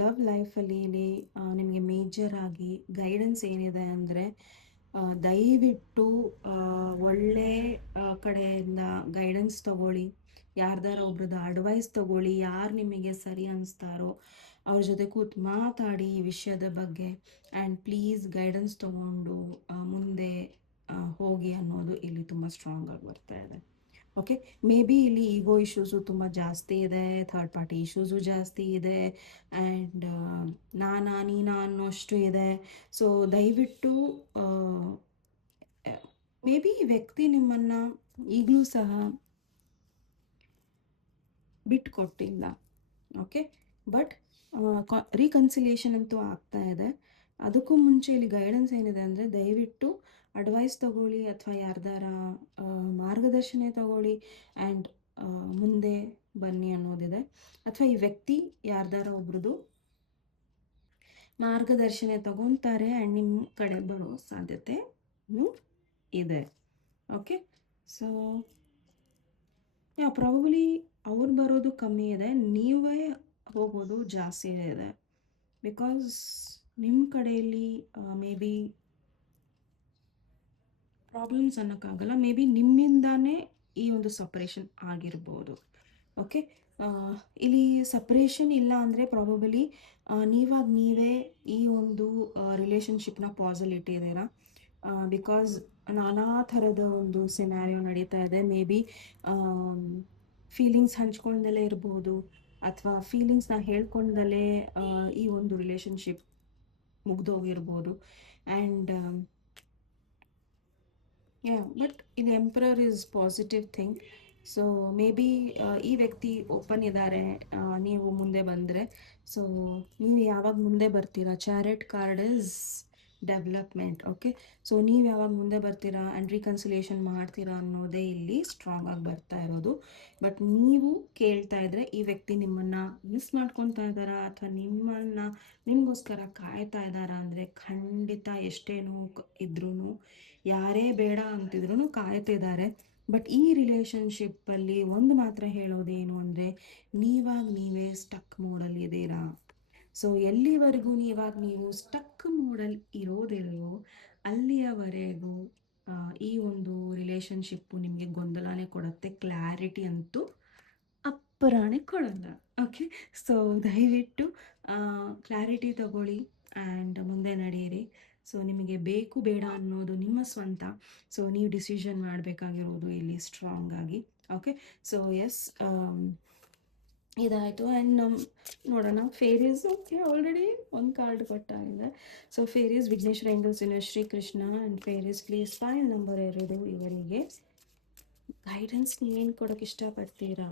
ಲವ್ ಲೈಫಲ್ಲಿ ಇಲ್ಲಿ ನಿಮಗೆ ಮೇಜರ್ ಆಗಿ ಗೈಡೆನ್ಸ್ ಏನಿದೆ ಅಂದರೆ, ದಯವಿಟ್ಟು ಒಳ್ಳೆ ಕಡೆಯಿಂದ ಗೈಡೆನ್ಸ್ ತಗೊಳ್ಳಿ. ಯಾರ್ದಾರ ಒಬ್ರದ್ದು ಅಡ್ವೈಸ್ ತಗೊಳ್ಳಿ. ಯಾರು ನಿಮಗೆ ಸರಿ ಅನಿಸ್ತಾರೋ ಅವ್ರ ಜೊತೆ ಕೂತು ಮಾತಾಡಿ ಈ ವಿಷಯದ ಬಗ್ಗೆ. ಆ್ಯಂಡ್ ಪ್ಲೀಸ್ ಗೈಡೆನ್ಸ್ ತೊಗೊಂಡು ಮುಂದೆ ಹೋಗಿ ಅನ್ನೋದು ಇಲ್ಲಿ ತುಂಬ ಸ್ಟ್ರಾಂಗ್ ಆಗಿ ಬರ್ತಾ ಇದೆ. ಓಕೆ. ಮೇ ಬಿ ಇಲ್ಲಿ ಈಗೋ ಇಶ್ಯೂಸು ತುಂಬ ಜಾಸ್ತಿ ಇದೆ, ಥರ್ಡ್ ಪಾರ್ಟಿ ಇಶ್ಯೂಸು ಜಾಸ್ತಿ ಇದೆ, ಆ್ಯಂಡ್ ನೀನಾ ಅನ್ನೋಷ್ಟು ಇದೆ. ಸೊ ದಯವಿಟ್ಟು ಮೇ ಬಿ ಈ ವ್ಯಕ್ತಿ ನಿಮ್ಮನ್ನು ಈಗಲೂ ಸಹ ಬಿಟ್ಕೊಟ್ಟಿಲ್ಲ. ಓಕೆ. ಬಟ್ ರೀಕನ್ಸಿಲಿಯೇಷನ್ ಅಂತೂ ಆಗ್ತಾ ಇದೆ. ಅದಕ್ಕೂ ಮುಂಚೆ ಇಲ್ಲಿ ಗೈಡೆನ್ಸ್ ಏನಿದೆ ಅಂದರೆ, ದಯವಿಟ್ಟು ಅಡ್ವೈಸ್ ತಗೊಳ್ಳಿ, ಅಥವಾ ಯಾರ್ದಾರ ಮಾರ್ಗದರ್ಶನ ತಗೊಳ್ಳಿ, ಆ್ಯಂಡ್ ಮುಂದೆ ಬನ್ನಿ ಅನ್ನೋದಿದೆ. ಅಥವಾ ಈ ವ್ಯಕ್ತಿ ಯಾರ್ದಾರ ಒಬ್ರದ್ದು ಮಾರ್ಗದರ್ಶನ ತಗೊತಾರೆ ಆ್ಯಂಡ್ ನಿಮ್ಮ ಕಡೆ ಬರೋ ಸಾಧ್ಯತೆನೂ ಇದೆ. ಓಕೆ. ಸೊ ಪ್ರಾಬಬಲಿ ಅವ್ರು ಬರೋದು ಕಮ್ಮಿ ಇದೆ, ನೀವೇ ಹೋಗೋದು ಜಾಸ್ತಿ ಇದೆ. ಬಿಕಾಸ್ ನಿಮ್ಮ ಕಡೆಯಲ್ಲಿ ಮೇ ಬಿ ಪ್ರಾಬ್ಲಮ್ಸ್ ಅನ್ನೋಕ್ಕಾಗಲ್ಲ, ಮೇ ಬಿ ನಿಮ್ಮಿಂದಾನೇ ಈ ಒಂದು ಸಪ್ರೇಷನ್ ಆಗಿರ್ಬೋದು. ಓಕೆ. ಇಲ್ಲಿ ಸಪ್ರೇಷನ್ ಇಲ್ಲ ಅಂದರೆ ಪ್ರಾಬಬಲಿ ನೀವೇ ಈ ಒಂದು ರಿಲೇಷನ್ಶಿಪ್ನ ಪಾಸಲ್ಲಿ ಇಟ್ಟಿದ್ದೀರಾ. ಬಿಕಾಸ್ ನಾನಾ ಥರದ ಒಂದು ಸಿನಾರಿಯೋ ನಡೀತಾ ಇದೆ. ಮೇ ಬಿ ಫೀಲಿಂಗ್ಸ್ ಹಂಚ್ಕೊಂಡಲೇ ಇರ್ಬೋದು, ಅಥವಾ ಫೀಲಿಂಗ್ಸ್ನ ಹೇಳ್ಕೊಂಡಲೇ ಈ ಒಂದು ರಿಲೇಷನ್ಶಿಪ್ ಮುಗ್ದೋಗಿರ್ಬೋದು. ಆ್ಯಂಡ್ ಬಟ್ ಇಲ್ಲಿ emperor is positive thing. So may be ಈ ವ್ಯಕ್ತಿ ಓಪನ್ ಇದ್ದಾರೆ, ನೀವು ಮುಂದೆ ಬಂದರೆ. ಸೊ ನೀವು ಯಾವಾಗ ಮುಂದೆ ಬರ್ತೀರಾ? Chariot card is development. Okay, so ನೀವು ಯಾವಾಗ ಮುಂದೆ ಬರ್ತೀರಾ ಆ್ಯಂಡ್ ರೀಕನ್ಸಿಲಿಯೇಷನ್ ಮಾಡ್ತೀರಾ ಅನ್ನೋದೇ ಇಲ್ಲಿ ಸ್ಟ್ರಾಂಗ್ ಆಗಿ ಬರ್ತಾ ಇರೋದು. ಬಟ್ ನೀವು ಕೇಳ್ತಾ ಇದ್ರೆ ಈ ವ್ಯಕ್ತಿ ನಿಮ್ಮನ್ನು ಮಿಸ್ ಮಾಡ್ಕೊತಾ ಇದ್ದಾರಾ ಅಥವಾ ನಿಮಗೋಸ್ಕರ ಕಾಯ್ತಾ ಇದ್ದಾರಾ ಅಂದರೆ ಖಂಡಿತ ಎಷ್ಟೇ ನೋವು ಇದ್ರೂ, ಯಾರೇ ಬೇಡ ಅಂತಿದ್ರು ಕಾಯ್ತಿದ್ದಾರೆ. ಬಟ್ ಈ ರಿಲೇಷನ್ಶಿಪ್ಪಲ್ಲಿ ಒಂದು ಮಾತ್ರ ಹೇಳೋದೇನು ಅಂದರೆ, ನೀವೇ ಸ್ಟಕ್ ಮೋಡಲ್ಲಿದ್ದೀರಾ. ಸೊ ಎಲ್ಲಿವರೆಗೂ ನೀವು ಸ್ಟಕ್ ಮೋಡಲ್ಲಿ ಇರೋದಿಲ್ವೋ ಅಲ್ಲಿಯವರೆಗೂ ಈ ಒಂದು ರಿಲೇಷನ್ಶಿಪ್ಪು ನಿಮಗೆ ಗೊಂದಲನೇ ಕೊಡುತ್ತೆ, ಕ್ಲಾರಿಟಿ ಅಂತೂ ಅಪ್ಪರಾಣೆ ಕೊಡಲ್ಲ. ಓಕೆ, ಸೊ ದಯವಿಟ್ಟು ಕ್ಲಾರಿಟಿ ತಗೊಳ್ಳಿ ಆ್ಯಂಡ್ ಮುಂದೆ ನಡೆಯಿರಿ. ಸೊ ನಿಮಗೆ ಬೇಕು ಬೇಡ ಅನ್ನೋದು ನಿಮ್ಮ ಸ್ವಂತ. ಸೊ ನೀವು ಡಿಸಿಷನ್ ಮಾಡಬೇಕಾಗಿರೋದು ಇಲ್ಲಿ ಸ್ಟ್ರಾಂಗ್ ಆಗಿ. ಓಕೆ, ಸೊ ಎಸ್, ಇದಾಯಿತು. ಆ್ಯಂಡ್ ನೋಡೋಣ ಫೇರೀಸ್. ಓಕೆ, ಆಲ್ರೆಡಿ ಒಂದು ಕಾರ್ಡ್ ಕೊಟ್ಟಾಗಿದೆ. So fairies Vighneshwara angels in Srikrishna and fairies please file number 2 ಇವರಿಗೆ ಗೈಡೆನ್ಸ್ ನೀವೇನು ಕೊಡೋಕೆ ಇಷ್ಟಪಡ್ತೀರಾ?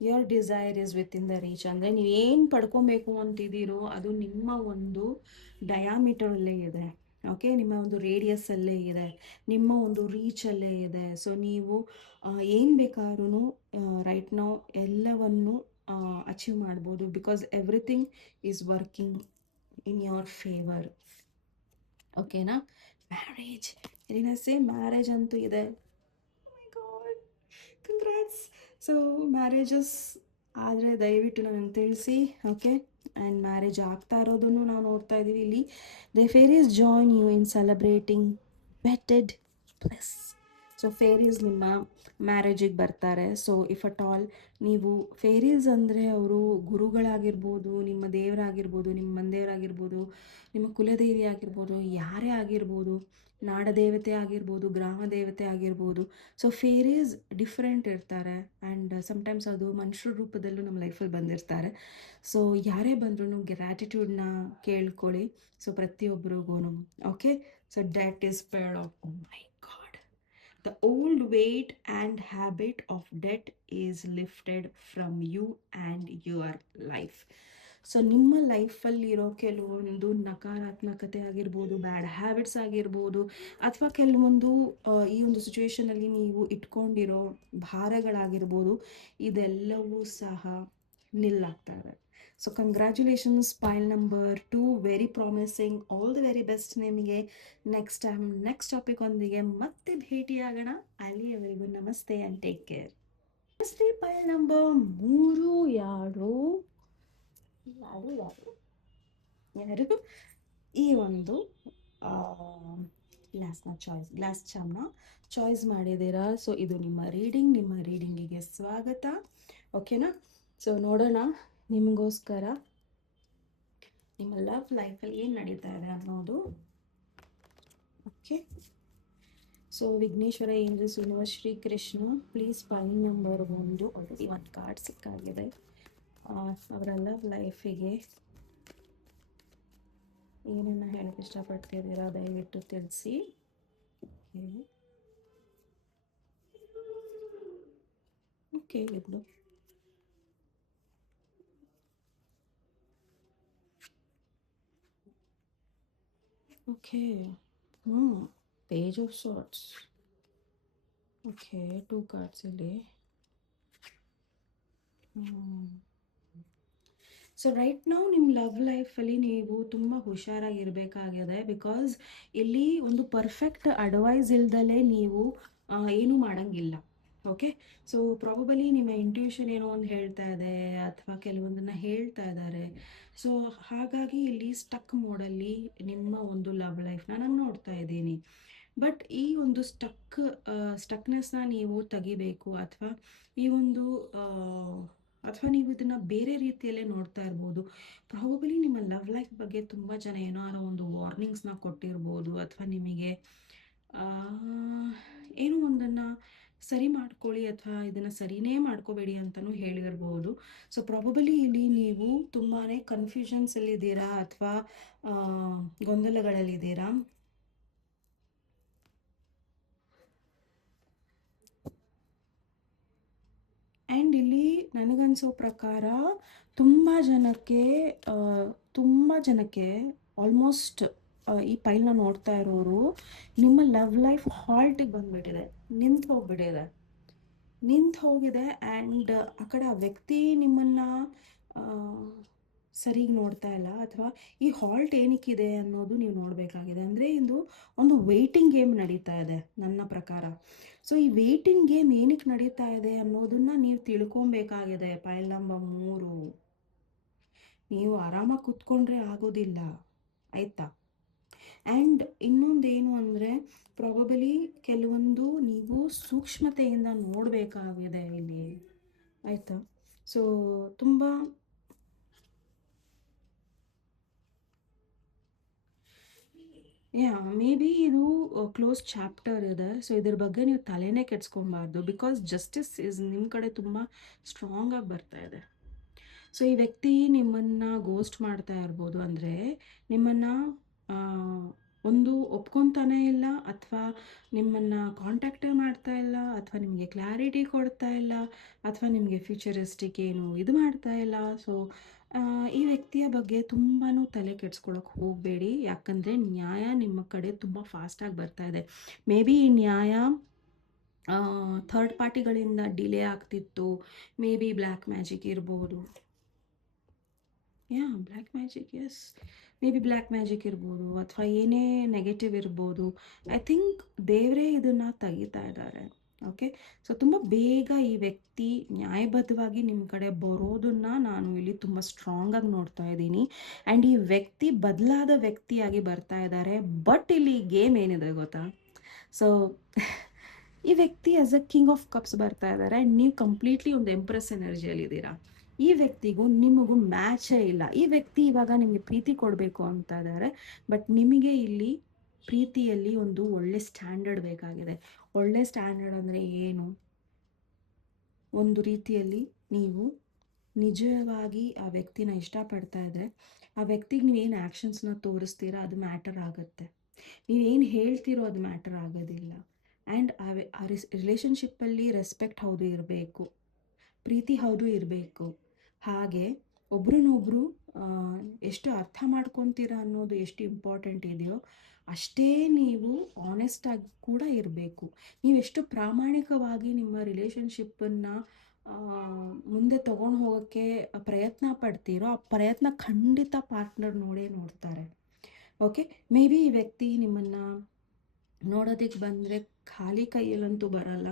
Your desire is within the reach. ಅಂದರೆ ನೀವೇನು ಪಡ್ಕೊಬೇಕು ಅಂತಿದ್ದೀರೋ ಅದು ನಿಮ್ಮ ಒಂದು ಡಯಾಮೀಟರಲ್ಲೇ ಇದೆ. ಓಕೆ, ನಿಮ್ಮ ಒಂದು ರೇಡಿಯಸ್ಸಲ್ಲೇ ಇದೆ, ನಿಮ್ಮ ಒಂದು ರೀಚಲ್ಲೇ ಇದೆ. ಸೊ ನೀವು ಏನು ಬೇಕಾದ್ರೂ ರೈಟ್ ನೌ ಎಲ್ಲವನ್ನು ಅಚೀವ್ ಮಾಡ್ಬೋದು, because everything is working in your favour. ಓಕೆನಾ? ಮ್ಯಾರೇಜ್, ಏನಿಸೆ ಮ್ಯಾರೇಜ್ ಅಂತೂ ಇದೆ. God, congrats. ಸೊ ಮ್ಯಾರೇಜಸ್ ಆದರೆ ದಯವಿಟ್ಟು ನನಗೆ ತಿಳಿಸಿ. ಓಕೆ, ಆ್ಯಂಡ್ ಮ್ಯಾರೇಜ್ ಆಗ್ತಾ ಇರೋದನ್ನು ನಾವು ನೋಡ್ತಾ ಇದ್ದೀವಿ ಇಲ್ಲಿ. The fairies join you in celebrating wedded bliss. So fairies ನಿಮ್ಮ ಮ್ಯಾರೇಜಿಗೆ ಬರ್ತಾರೆ. ಸೊ ಇಫ್ ಅಟ್ ಆಲ್ ನೀವು ಫೇರೀಸ್ ಅಂದರೆ ಅವರು ಗುರುಗಳಾಗಿರ್ಬೋದು, ನಿಮ್ಮ ದೇವರಾಗಿರ್ಬೋದು, ನಿಮ್ಮ ಮನೆದೇವರಾಗಿರ್ಬೋದು, ನಿಮ್ಮ ಕುಲದೇವಿ ಆಗಿರ್ಬೋದು, ಯಾರೇ ಆಗಿರ್ಬೋದು, ನಾಡದೇವತೆ ಆಗಿರ್ಬೋದು, ಗ್ರಾಮ ದೇವತೆ ಆಗಿರ್ಬೋದು. ಸೊ ಫೇರೀಸ್ ಡಿಫ್ರೆಂಟ್ ಇರ್ತಾರೆ ಆ್ಯಂಡ್ ಸಮ್ಟೈಮ್ಸ್ ಅದು ಮನುಷ್ಯರ ರೂಪದಲ್ಲೂ ನಮ್ಮ ಲೈಫಲ್ಲಿ ಬಂದಿರ್ತಾರೆ. ಸೊ ಯಾರೇ ಬಂದ್ರೂ ಗ್ರ್ಯಾಟಿಟ್ಯೂಡ್ನ ಕೇಳ್ಕೊಳ್ಳಿ. ಸೊ ಪ್ರತಿಯೊಬ್ಬರಿಗೂ. Okay, so that is paired of my God. The old weight and habit of debt is lifted from you and your life. So ನಿಮ್ಮ ಲೈಫಲ್ಲಿರೋ ಕೆಲವೊಂದು ನಕಾರಾತ್ಮಕತೆ ಆಗಿರ್ಬೋದು, ಬ್ಯಾಡ್ ಹ್ಯಾಬಿಟ್ಸ್ ಆಗಿರ್ಬೋದು, ಅಥವಾ ಕೆಲವೊಂದು ಈ ಒಂದು ಸಿಚುವೇಷನಲ್ಲಿ ನೀವು ಇಟ್ಕೊಂಡಿರೋ ಭಾರಗಳಾಗಿರ್ಬೋದು, ಇದೆಲ್ಲವೂ ಸಹ ನಿಲ್ಲಾಗ್ತವೆ. So congratulations, file number 2 very promising. All the very best ನಿಮಗೆ. ನೆಕ್ಸ್ಟ್ ಟೈಮ್ ನೆಕ್ಸ್ಟ್ ಟಾಪಿಕ್ ಒಂದಿಗೆ ಮತ್ತೆ ಭೇಟಿಯಾಗೋಣ. ಅಲ್ಲಿಯವರೆಗೂ ನಮಸ್ತೆ ಆ್ಯಂಡ್ ಟೇಕ್ ಕೇರ್. ನಮಸ್ತೆ, ಫೈಲ್ ನಂಬರ್ 3 ಯಾರು ಈ ಒಂದು ಗ್ಲಾಸ್ ಚಾಮ್ನ ಚಾಯ್ಸ್ ಮಾಡಿದ್ದೀರಾ. ಸೊ ಇದು ನಿಮ್ಮ ರೀಡಿಂಗಿಗೆ ಸ್ವಾಗತ. ಓಕೆನಾ? ಸೊ ನೋಡೋಣ ನಿಮಗೋಸ್ಕರ ನಿಮ್ಮ ಲವ್ ಲೈಫಲ್ಲಿ ಏನು ನಡೀತಾ ಇದೆ ಅನ್ನೋದು. Okay, so Vighneshwara angels universe Shrikrishna please file number 1. Already ಒಂದು ಕಾರ್ಡ್ ಸಿಕ್ಕಾಗಿದೆ. ಅವರ ಲವ್ ಲೈಫಿಗೆ ಏನನ್ನು ಹೇಳಕ್ಕೆ ಇಷ್ಟಪಡ್ತಿದ್ದೀರಾ ದಯವಿಟ್ಟು ತಿಳಿಸಿ. ಓಕೆ, ಇಬ್ರು okay. Page of swords. Okay, 2 cards ಇಲ್ಲಿ. ಸೊ ರೈಟ್ ನಾವು ನಿಮ್ಮ ಲವ್ ಲೈಫಲ್ಲಿ ನೀವು ತುಂಬ ಹುಷಾರಾಗಿರಬೇಕಾಗಿದೆ. ಬಿಕಾಸ್ ಇಲ್ಲಿ ಒಂದು ಪರ್ಫೆಕ್ಟ್ ಅಡ್ವೈಸ್ ಇಲ್ದಲೇ ನೀವು ಏನೂ ಮಾಡೋಂಗಿಲ್ಲ. ಓಕೆ, ಸೊ ಪ್ರಾಬಬಲಿ ನಿಮ್ಮ ಇಂಟ್ಯೂಷನ್ ಏನೋ ಒಂದು ಹೇಳ್ತಾ ಇದೆ ಅಥವಾ ಕೆಲವೊಂದನ್ನು ಹೇಳ್ತಾ ಇದ್ದಾರೆ. ಸೊ ಹಾಗಾಗಿ ಇಲ್ಲಿ ಸ್ಟಕ್ ಮೋಡಲ್ಲಿ ನಿಮ್ಮ ಒಂದು ಲವ್ ಲೈಫ್ನ ನಾನು ನೋಡ್ತಾ ಇದ್ದೀನಿ. ಬಟ್ ಈ ಒಂದು ಸ್ಟಕ್ನೆಸ್ನ ನೀವು ತೆಗಿಬೇಕು, ಅಥವಾ ಈ ಒಂದು ಅಥವಾ ನೀವು ಇದನ್ನು ಬೇರೆ ರೀತಿಯಲ್ಲೇ ನೋಡ್ತಾ ಇರ್ಬೋದು. ಪ್ರಾಬಬಲಿ ನಿಮ್ಮ ಲವ್ ಲೈಫ್ ಬಗ್ಗೆ ತುಂಬ ಜನ ಏನಾರೋ ಒಂದು ವಾರ್ನಿಂಗ್ಸ್ನ ಕೊಟ್ಟಿರ್ಬೋದು, ಅಥವಾ ನಿಮಗೆ ಏನೋ ಒಂದನ್ನು ಸರಿ ಮಾಡ್ಕೊಳ್ಳಿ ಅಥವಾ ಇದನ್ನು ಸರಿನೇ ಮಾಡ್ಕೋಬೇಡಿ ಅಂತಲೂ ಹೇಳಿರ್ಬೋದು. ಸೊ ಪ್ರಾಬಬಲಿ ಇಲ್ಲಿ ನೀವು ತುಂಬಾ ಕನ್ಫ್ಯೂಷನ್ಸಲ್ಲಿದ್ದೀರಾ ಅಥವಾ ಗೊಂದಲಗಳಲ್ಲಿದ್ದೀರಾ. ಆ್ಯಂಡ್ ಇಲ್ಲಿ ನನಗನ್ಸೋ ಪ್ರಕಾರ ತುಂಬ ಜನಕ್ಕೆ ಆ, ತುಂಬ ಜನಕ್ಕೆ ಆಲ್ಮೋಸ್ಟ್ ಈ ಪೈಲ್ನ ನೋಡ್ತಾ ಇರೋರು ನಿಮ್ಮ ಲವ್ ಲೈಫ್ ಹಾಲ್ಟಿಗೆ ಬಂದ್ಬಿಟ್ಟಿದೆ, ನಿಂತು ಹೋಗ್ಬಿಟ್ಟಿದೆ, ನಿಂತು ಹೋಗಿದೆ. ಆ್ಯಂಡ್ ಆ ಕಡೆ ಆ ವ್ಯಕ್ತಿ ನಿಮ್ಮನ್ನು ಸರಿಗೆ ನೋಡ್ತಾ ಇಲ್ಲ, ಅಥವಾ ಈ ಹಾಲ್ಟ್ ಏನಕ್ಕಿದೆ ಅನ್ನೋದು ನೀವು ನೋಡಬೇಕಾಗಿದೆ. ಅಂದರೆ ಇದು ಒಂದು ವೇಟಿಂಗ್ ಗೇಮ್ ನಡೀತಾ ಇದೆ ನನ್ನ ಪ್ರಕಾರ. ಸೊ ಈ ವೇಟಿಂಗ್ ಗೇಮ್ ಏನಕ್ಕೆ ನಡೀತಾ ಇದೆ ಅನ್ನೋದನ್ನು ನೀವು ತಿಳ್ಕೊಬೇಕಾಗಿದೆ. ಪೈಲ್ ನಂಬರ್ 3, ನೀವು ಆರಾಮಾಗಿ ಕೂತ್ಕೊಂಡ್ರೆ ಆಗೋದಿಲ್ಲ, ಆಯಿತಾ? ಆ್ಯಂಡ್ ಇನ್ನೊಂದೇನು ಅಂದರೆ ಪ್ರಾಬಬಲಿ ಕೆಲವೊಂದು ನೀವು ಸೂಕ್ಷ್ಮತೆಯಿಂದ ನೋಡಬೇಕಾಗಿದೆ ಇಲ್ಲಿ, ಆಯಿತಾ? ಸೊ ತುಂಬ ಮೇ ಬಿ ಇದು ಕ್ಲೋಸ್ ಚಾಪ್ಟರ್ ಇದೆ. ಸೊ ಇದ್ರ ಬಗ್ಗೆ ನೀವು ತಲೆನೇ ಕೆಡ್ಸ್ಕೊಬಾರ್ದು, ಬಿಕಾಸ್ ಜಸ್ಟಿಸ್ ಇಸ್ ನಿಮ್ಮ ಕಡೆ ತುಂಬ ಸ್ಟ್ರಾಂಗಾಗಿ ಬರ್ತಾ ಇದೆ. ಸೊ ಈ ವ್ಯಕ್ತಿ ನಿಮ್ಮನ್ನು ಗೋಸ್ಟ್ ಮಾಡ್ತಾ ಇರ್ಬೋದು, ಅಂದರೆ ನಿಮ್ಮನ್ನು ಒಂದು ಒಪ್ಕೊತಾನೇ ಇಲ್ಲ, ಅಥವಾ ನಿಮ್ಮನ್ನು ಕಾಂಟ್ಯಾಕ್ಟೇ ಮಾಡ್ತಾ ಇಲ್ಲ, ಅಥವಾ ನಿಮಗೆ ಕ್ಲಾರಿಟಿ ಕೊಡ್ತಾ ಇಲ್ಲ, ಅಥವಾ ನಿಮಗೆ ಫ್ಯೂಚರಿಸ್ಟಿಕ್ ಏನು ಇದು ಮಾಡ್ತಾ ಇಲ್ಲ. ಸೊ ಈ ವ್ಯಕ್ತಿಯ ಬಗ್ಗೆ ತುಂಬಾ ತಲೆ ಕೆಡ್ಸ್ಕೊಳಕ್ಕೆ ಹೋಗಬೇಡಿ, ಯಾಕಂದರೆ ನ್ಯಾಯ ನಿಮ್ಮ ಕಡೆ ತುಂಬ ಫಾಸ್ಟಾಗಿ ಬರ್ತಾ ಇದೆ. ಮೇ ಬಿ ಈ ನ್ಯಾಯ ಥರ್ಡ್ ಪಾರ್ಟಿಗಳಿಂದ ಡಿಲೇ ಆಗ್ತಿತ್ತು, ಮೇ ಬಿ ಬ್ಲ್ಯಾಕ್ ಮ್ಯಾಜಿಕ್ ಇರ್ಬೋದು. Black magic, yes, maybe black magic ಇರ್ಬೋದು, ಅಥವಾ ಏನೇ ನೆಗೆಟಿವ್ ಇರ್ಬೋದು. ಐ ಥಿಂಕ್ ದೇವರೇ ಇದನ್ನು ತೆಗಿತಾ ಇದ್ದಾರೆ. ಓಕೆ, ಸೊ ತುಂಬ ಬೇಗ ಈ ವ್ಯಕ್ತಿ ನ್ಯಾಯಬದ್ಧವಾಗಿ ನಿಮ್ಮ ಕಡೆ ಬರೋದನ್ನು ನಾನು ಇಲ್ಲಿ ತುಂಬ ಸ್ಟ್ರಾಂಗಾಗಿ ನೋಡ್ತಾ ಇದ್ದೀನಿ. ಆ್ಯಂಡ್ ಈ ವ್ಯಕ್ತಿ ಬದಲಾದ ವ್ಯಕ್ತಿಯಾಗಿ ಬರ್ತಾ ಇದ್ದಾರೆ. ಬಟ್ ಇಲ್ಲಿ ಗೇಮ್ ಏನಿದೆ ಗೊತ್ತಾ? ಸೊ ಈ ವ್ಯಕ್ತಿ as a king of cups ಬರ್ತಾ ಇದ್ದಾರೆ, ಆ್ಯಂಡ್ ನೀವು ಕಂಪ್ಲೀಟ್ಲಿ ಒಂದು ಎಂಪ್ರೆಸ್ ಎನರ್ಜಿಯಲ್ಲಿದ್ದೀರಾ. ಈ ವ್ಯಕ್ತಿಗೂ ನಿಮಗೂ ಮ್ಯಾಚೇ ಇಲ್ಲ. ಈ ವ್ಯಕ್ತಿ ಇವಾಗ ನಿಮಗೆ ಪ್ರೀತಿ ಕೊಡಬೇಕು ಅಂತ ಇದ್ದಾರೆ, ಬಟ್ ನಿಮಗೆ ಇಲ್ಲಿ ಪ್ರೀತಿಯಲ್ಲಿ ಒಂದು ಒಳ್ಳೆ ಸ್ಟ್ಯಾಂಡರ್ಡ್ ಬೇಕಾಗಿದೆ. ಒಳ್ಳೆ ಸ್ಟ್ಯಾಂಡರ್ಡ್ ಅಂದರೆ ಏನು? ಒಂದು ರೀತಿಯಲ್ಲಿ ನೀವು ನಿಜವಾಗಿ ಆ ವ್ಯಕ್ತಿನ ಇಷ್ಟಪಡ್ತಾ ಇದ್ದರೆ, ಆ ವ್ಯಕ್ತಿಗೆ ನೀವೇನು ಆ್ಯಕ್ಷನ್ಸ್ನ ತೋರಿಸ್ತೀರಾ ಅದು ಮ್ಯಾಟರ್ ಆಗುತ್ತೆ. ನೀವೇನು ಹೇಳ್ತೀರೋ ಅದು ಮ್ಯಾಟರ್ ಆಗೋದಿಲ್ಲ. ಆ್ಯಂಡ್ ಆ ರಿಲೇಷನ್ಶಿಪ್ಪಲ್ಲಿ ರೆಸ್ಪೆಕ್ಟ್ ಹೌದು ಇರಬೇಕು, ಪ್ರೀತಿ ಹೌದು ಇರಬೇಕು. ಹಾಗೆ ಒಬ್ರನ್ನೊಬ್ರು ಎಷ್ಟು ಅರ್ಥ ಮಾಡ್ಕೊತೀರಾ ಅನ್ನೋದು ಎಷ್ಟು ಇಂಪಾರ್ಟೆಂಟ್ ಇದೆಯೋ ಅಷ್ಟೇ ನೀವು ಆನೆಸ್ಟಾಗಿ ಕೂಡ ಇರಬೇಕು. ನೀವೆಷ್ಟು ಪ್ರಾಮಾಣಿಕವಾಗಿ ನಿಮ್ಮ ರಿಲೇಷನ್ಶಿಪ್ಪನ್ನು ಮುಂದೆ ತೊಗೊಂಡು ಹೋಗೋಕ್ಕೆ ಪ್ರಯತ್ನ ಪಡ್ತೀರೋ, ಆ ಪ್ರಯತ್ನ ಖಂಡಿತ ಪಾರ್ಟ್ನರ್ ನೋಡ್ತಾರೆ. ಓಕೆ, ಮೇ ಬಿ ಈ ವ್ಯಕ್ತಿ ನಿಮ್ಮನ್ನು ನೋಡೋದಕ್ಕೆ ಬಂದರೆ ಖಾಲಿ ಕೈಯಲ್ಲಂತೂ ಬರಲ್ಲ.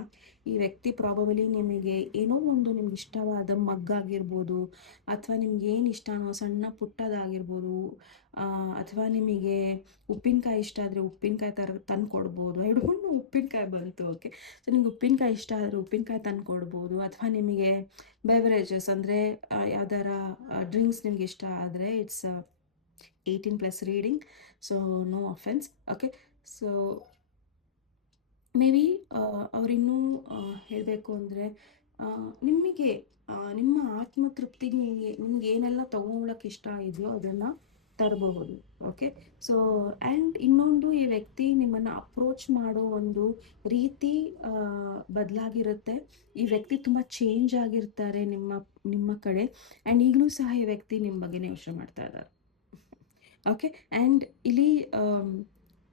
ಈ ವ್ಯಕ್ತಿ ಪ್ರಾಬಬಲಿ ನಿಮಗೆ ಏನೋ ಒಂದು ನಿಮ್ಗೆ ಇಷ್ಟವಾದ ಮಗ್ಗಾಗಿರ್ಬೋದು, ಅಥವಾ ನಿಮ್ಗೆ ಏನು ಇಷ್ಟನೋ ಸಣ್ಣ ಪುಟ್ಟದಾಗಿರ್ಬೋದು, ಅಥವಾ ನಿಮಗೆ ಉಪ್ಪಿನಕಾಯಿ ಇಷ್ಟ ಆದರೆ ಉಪ್ಪಿನಕಾಯಿ ತಂದು ಕೊಡ್ಬೋದು. ಐ ಡೋಂಟ್ ನೋ, ಉಪ್ಪಿನಕಾಯಿ ಬಂತು. ಓಕೆ, ಸೊ ನಿಮ್ಗೆ ಉಪ್ಪಿನಕಾಯಿ ಇಷ್ಟ ಆದರೆ ಉಪ್ಪಿನಕಾಯಿ ತಂದು ಕೊಡ್ಬೋದು. ಅಥವಾ ನಿಮಗೆ ಬೆವರೇಜಸ್ ಅಂದರೆ ಯಾವ್ದಾರ ಡ್ರಿಂಕ್ಸ್ ನಿಮ್ಗೆ ಇಷ್ಟ ಆದರೆ, it's 18+ reading, so no offence. Okay, so may be ಅವರಿನ್ನೂ ಹೇಳಬೇಕು ಅಂದರೆ ನಿಮಗೆ ನಿಮ್ಮ ಆತ್ಮತೃಪ್ತಿಗೆ ನಿಮ್ಗೆ ಏನೆಲ್ಲ ತೊಗೊಳಕ್ಕೆ ಇಷ್ಟ ಇದೆಯೋ ಅದನ್ನು ತರಬಹುದು. ಓಕೆ, ಸೊ ಆ್ಯಂಡ್ ಇನ್ನೊಂದು, ಈ ವ್ಯಕ್ತಿ ನಿಮ್ಮನ್ನು ಅಪ್ರೋಚ್ ಮಾಡೋ ಒಂದು ರೀತಿ ಬದಲಾಗಿರುತ್ತೆ. ಈ ವ್ಯಕ್ತಿ ತುಂಬ ಚೇಂಜ್ ಆಗಿರ್ತಾರೆ ನಿಮ್ಮ ಕಡೆ. ಆ್ಯಂಡ್ ಈಗಲೂ ಸಹ ಈ ವ್ಯಕ್ತಿ ನಿಮ್ಮ ಬಗ್ಗೆನೇ ಯೋಚನೆ ಮಾಡ್ತಾ ಇದ್ದಾರೆ. ಓಕೆ, ಆ್ಯಂಡ್ ಇಲ್ಲಿ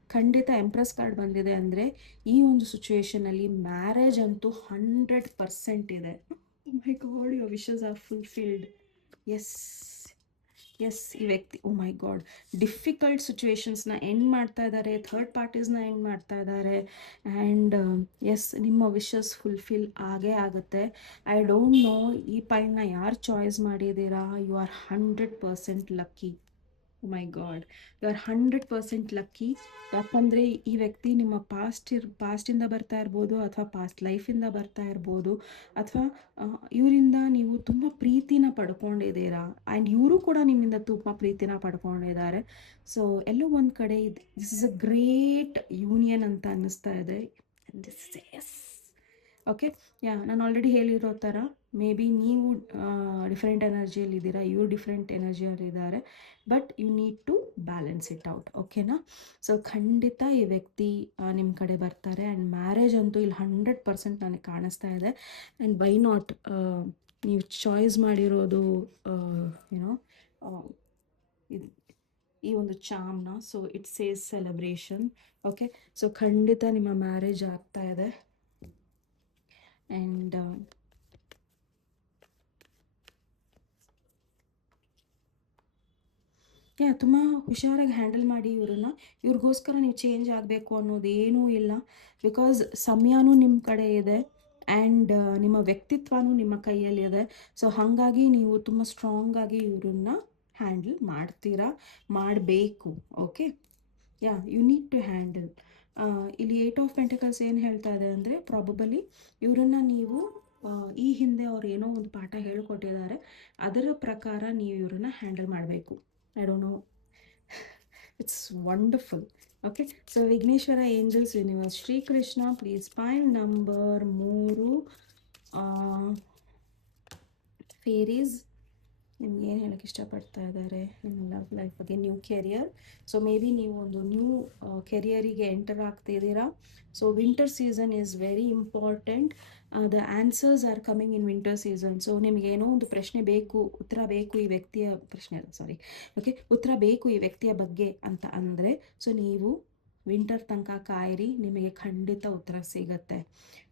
ಖಂಡಿತ ಎಂಪ್ರೆಸ್ ಕಾರ್ಡ್ ಬಂದಿದೆ, ಅಂದರೆ ಈ ಒಂದು ಸಿಚುವೇಷನಲ್ಲಿ ಮ್ಯಾರೇಜ್ ಅಂತೂ 100% ಇದೆ. My God, your wishes are fulfilled. Yes, yes, ಈ ವ್ಯಕ್ತಿ ಮೈ ಗಾಡ್ ಡಿಫಿಕಲ್ಟ್ ಸಿಚುವೇಶನ್ಸ್ನ ಎಂಡ್ ಮಾಡ್ತಾ ಇದ್ದಾರೆ, ಥರ್ಡ್ ಪಾರ್ಟೀಸ್ನ ಎಂಡ್ ಮಾಡ್ತಾ ಇದ್ದಾರೆ. ಆ್ಯಂಡ್ ಎಸ್, ನಿಮ್ಮ ವಿಶಸ್ ಫುಲ್ಫಿಲ್ ಆಗೇ ಆಗುತ್ತೆ. ಐ ಡೋಂಟ್ ನೋ ಈ ಪೈಲ್ನ ಯಾರು ಚಾಯ್ಸ್ ಮಾಡಿದ್ದೀರಾ. You are 100% lucky. My god, you are 100% lucky. ಯಾಕಂದರೆ ಈ ವ್ಯಕ್ತಿ ನಿಮ್ಮ ಪಾಸ್ಟಿಂದ ಬರ್ತಾ ಇರ್ಬೋದು, ಅಥವಾ ಪಾಸ್ಟ್ ಲೈಫಿಂದ ಬರ್ತಾ ಇರ್ಬೋದು, ಅಥವಾ ಇವರಿಂದ ನೀವು ತುಂಬ ಪ್ರೀತಿನ ಪಡ್ಕೊಂಡಿದ್ದೀರಾ. ಆ್ಯಂಡ್ ಇವರು ಕೂಡ ನಿಮ್ಮಿಂದ ತುಂಬ ಪ್ರೀತಿನ ಪಡ್ಕೊಂಡಿದ್ದಾರೆ. ಸೊ ಎಲ್ಲೋ ಒಂದು ಕಡೆ this is a great union ಅಂತ ಅನ್ನಿಸ್ತಾ ಇದೆ. This is yes. ಓಕೆ, ನಾನು ಆಲ್ರೆಡಿ ಹೇಳಿರೋ ಥರ ಮೇ ಬಿ ನೀವು ಡಿಫ್ರೆಂಟ್ ಎನರ್ಜಿಯಲ್ಲಿದ್ದೀರಾ, ಇವ್ರು ಡಿಫ್ರೆಂಟ್ ಎನರ್ಜಿಯಲ್ಲಿದ್ದಾರೆ, but you need to balance it out. ಓಕೆನಾ? ಸೊ ಖಂಡಿತ ಈ ವ್ಯಕ್ತಿ ನಿಮ್ಮ ಕಡೆ ಬರ್ತಾರೆ. ಆ್ಯಂಡ್ ಮ್ಯಾರೇಜ್ ಅಂತೂ ಇಲ್ಲಿ 100% ನನಗೆ ಕಾಣಿಸ್ತಾ ಇದೆ. ಆ್ಯಂಡ್ ವೈ ನಾಟ್, ನೀವು ಚಾಯ್ಸ್ ಮಾಡಿರೋದು ಏನೋ ಇದು ಈ ಒಂದು ಚಾಮ್ನ. So it says celebration. Okay, so ಖಂಡಿತ ನಿಮ್ಮ ಮ್ಯಾರೇಜ್ ಆಗ್ತಾ ಇದೆ. ಆ್ಯಂಡ್ ತುಂಬ ಹುಷಾರಾಗಿ ಹ್ಯಾಂಡಲ್ ಮಾಡಿ ಇವ್ರನ್ನ. ಇವ್ರಿಗೋಸ್ಕರ ನೀವು ಚೇಂಜ್ ಆಗಬೇಕು ಅನ್ನೋದೇನೂ ಇಲ್ಲ. ಬಿಕಾಸ್ ಸಮಯನೂ ನಿಮ್ಮ ಕಡೆ ಇದೆ ಆ್ಯಂಡ್ ನಿಮ್ಮ ವ್ಯಕ್ತಿತ್ವನೂ ನಿಮ್ಮ ಕೈಯಲ್ಲಿದೆ. ಸೊ ಹಾಗಾಗಿ ನೀವು ತುಂಬ ಸ್ಟ್ರಾಂಗಾಗಿ ಇವ್ರನ್ನ ಹ್ಯಾಂಡಲ್ ಮಾಡ್ತೀರಾ, ಮಾಡಬೇಕು. Okay, you need to handle. ಇಲ್ಲಿ 8 ಆಫ್ ಪೆಂಟಿಕಲ್ಸ್ ಏನು ಹೇಳ್ತಾ ಇದೆ ಅಂದರೆ, ಪ್ರಾಬಬಲಿ ಇವರನ್ನು ನೀವು ಈ ಹಿಂದೆ ಅವ್ರು ಏನೋ ಒಂದು ಪಾಠ ಹೇಳಿಕೊಟ್ಟಿದ್ದಾರೆ, ಅದರ ಪ್ರಕಾರ ನೀವು ಇವ್ರನ್ನ ಹ್ಯಾಂಡಲ್ ಮಾಡಬೇಕು. I don't know. It's wonderful. Okay, so Vigneshwara Angels Universe, Shri Krishna, please find number 3 fairies. ನಿಮ್ಗೆ ಏನು ಹೇಳೋಕ್ಕೆ ಇಷ್ಟಪಡ್ತಾ ಇದ್ದಾರೆ ನಿಮ್ಮ ಲವ್ ಲೈಫ್ ಬಗ್ಗೆ, new career. So May be ನೀವು ಒಂದು ನ್ಯೂ ಕೆರಿಯರಿಗೆ ಎಂಟರ್ ಆಗ್ತಿದ್ದೀರಾ. So winter season is very important. The answers are coming in winter season. So ನಿಮಗೇನೋ ಒಂದು ಪ್ರಶ್ನೆ ಬೇಕು, ಉತ್ತರ ಬೇಕು ಈ ವ್ಯಕ್ತಿಯ ಪ್ರಶ್ನೆ ಅಲ್ಲ, ಸಾರಿ, ಓಕೆ, ಉತ್ತರ ಬೇಕು ಈ ವ್ಯಕ್ತಿಯ ಬಗ್ಗೆ ಅಂತ ಅಂದರೆ, ಸೊ ನೀವು ವಿಂಟರ್ ತನಕ ಕಾಯಿರಿ, ನಿಮಗೆ ಖಂಡಿತ ಉತ್ತರ ಸಿಗತ್ತೆ.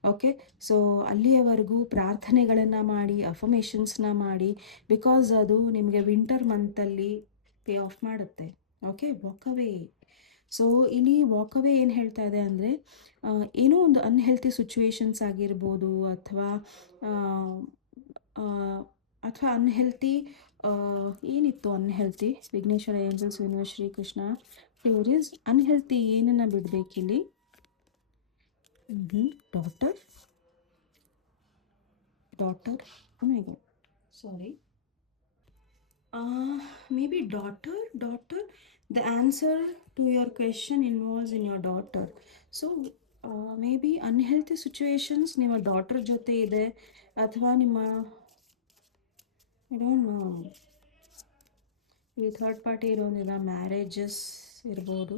ಓಕೆ, ಸೊ ಅಲ್ಲಿಯವರೆಗೂ ಪ್ರಾರ್ಥನೆಗಳನ್ನು ಮಾಡಿ, ಅಫರ್ಮೇಷನ್ಸ್ನ ಮಾಡಿ, ಬಿಕಾಸ್ ಅದು ನಿಮಗೆ ವಿಂಟರ್ ಮಂತಲ್ಲಿ ಪೇ ಆಫ್ ಮಾಡುತ್ತೆ. ಓಕೆ, ವಾಕವೇ. ಸೊ ಇಲ್ಲಿ ವಾಕವೇ ಏನು ಹೇಳ್ತಾ ಇದೆ ಅಂದರೆ, ಏನೋ ಒಂದು ಅನ್ಹೆಲ್ತಿ ಸಿಚುವೇಶನ್ಸ್ ಆಗಿರ್ಬೋದು, ಅಥವಾ ಅನ್ಹೆಲ್ತಿ ಏನಿತ್ತು unhealthy. Vighneshwara angels universe Shri Krishna fairies, unhealthy ಏನನ್ನು ಬಿಡಬೇಕಿಲ್ಲಿ? Daughter, oh my god, sorry, maybe daughter. The answer to your question involves in your daughter. So maybe unhealthy situations ನಿಮ್ಮ ಡಾಟರ್ ಜೊತೆ ಇದೆ, ಅಥವಾ ನಿಮ್ಮ ಐ ಡೋಂಟ್ ನೋ, ಈ ಥರ್ಡ್ ಪಾರ್ಟಿ ಇರೋದಿಲ್ಲ, marriages ಇರ್ಬೋದು.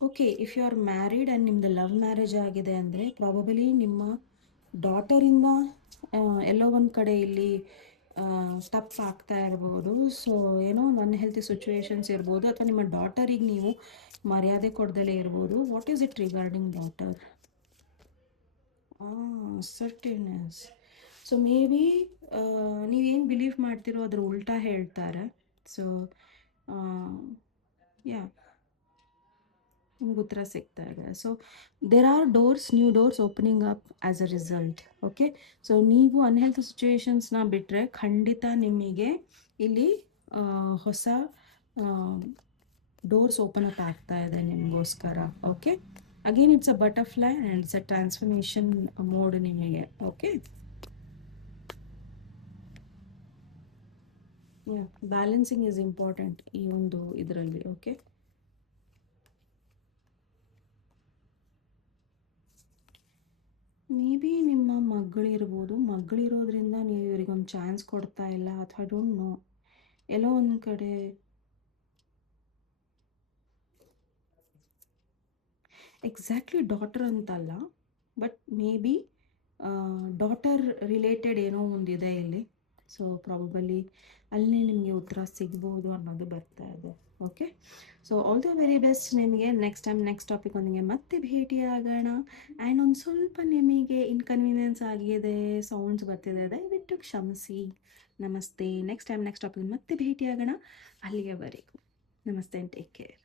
Okay, if you are married and ನಿಮ್ಮದು love marriage ಆಗಿದೆ ಅಂದರೆ, ಪ್ರಾಬಬಲಿ ನಿಮ್ಮ ಡಾಟರಿಂದ ಎಲ್ಲೋ ಒಂದು ಕಡೆ ಇಲ್ಲಿ ತಪ್ಪಾಗ್ತಾ ಇರ್ಬೋದು. ಸೊ ಏನೋ ಒಂದು ಅನ್ಹೆಲ್ತಿ ಸಿಚುವೇಶನ್ಸ್ ಇರ್ಬೋದು, ಅಥವಾ ನಿಮ್ಮ ಡಾಟರಿಗೆ ನೀವು ಮರ್ಯಾದೆ ಕೊಡ್ದಲೇ ಇರ್ಬೋದು. What is it regarding daughter? Certainness. So May be ನೀವೇನು ಬಿಲೀವ್ ಮಾಡ್ತಿರೋ ಅದ್ರ ಉಲ್ಟಾ ಹೇಳ್ತಾರೆ. ಸೊ ನಿಮ್ಗೆ ಉತ್ತರ ಸಿಗ್ತಾ ಇದೆ. So there are new doors opening up as a result. Okay, so ನೀವು ಅನ್ಹೆಲ್ತ್ ಸಿಚುವೇಶನ್ಸ್ನ ಬಿಟ್ಟರೆ ಖಂಡಿತ ನಿಮಗೆ ಇಲ್ಲಿ ಹೊಸ ಡೋರ್ಸ್ ಓಪನ್ ಅಪ್ ಆಗ್ತಾ ಇದೆ ನಿಮಗೋಸ್ಕರ. Okay, again it's a butterfly and it's a transformation mode ನಿಮಗೆ. ಓಕೆ, ಬ್ಯಾಲೆನ್ಸಿಂಗ್ ಈಸ್ ಇಂಪಾರ್ಟೆಂಟ್ ಈ ಒಂದು ಇದರಲ್ಲಿ. ಓಕೆ, ಮೇ ಬಿ ನಿಮ್ಮ ಮಗಳಿರೋದ್ರಿಂದ ನೀವು ಇವರಿಗೊಂದು ಚಾನ್ಸ್ ಕೊಡ್ತಾ ಇಲ್ಲ, ಅಥವಾ ಐ ಡೋಂಟ್ ನೋ, ಎಲ್ಲೋ ಒಂದು ಕಡೆ ಎಕ್ಸಾಕ್ಟ್ಲಿ ಡಾಟರ್ ಅಂತಲ್ಲ, but may be daughter related ಏನೋ ಒಂದಿದೆ ಇಲ್ಲಿ. ಸೊ ಪ್ರಾಬಬಲಿ ಅಲ್ಲಿ ನಿಮಗೆ ಉತ್ತರ ಸಿಗ್ಬೋದು ಅನ್ನೋದು ಬರ್ತಾ ಇದೆ. Okay, so all the very best ನಿಮಗೆ. ನೆಕ್ಸ್ಟ್ ಟಾಪಿಕ್ ಒಂದಿಗೆ ಮತ್ತೆ ಭೇಟಿಯಾಗೋಣ. ಆ್ಯಂಡ್ ಒಂದು ಸ್ವಲ್ಪ ನಿಮಗೆ ಇನ್ಕನ್ವೀನಿಯನ್ಸ್ ಆಗಿದೆ, ಸೌಂಡ್ಸ್ ಬರ್ತಿದೆ, ದಯವಿಟ್ಟು ಕ್ಷಮಿಸಿ. ನಮಸ್ತೆ. ನೆಕ್ಸ್ಟ್ ಟಾಪಿಕ್ ಮತ್ತೆ ಭೇಟಿಯಾಗೋಣ. ಅಲ್ಲಿಗೆವರೆಗೂ ನಮಸ್ತೆ ಆ್ಯಂಡ್ ಟೇಕ್ ಕೇರ್.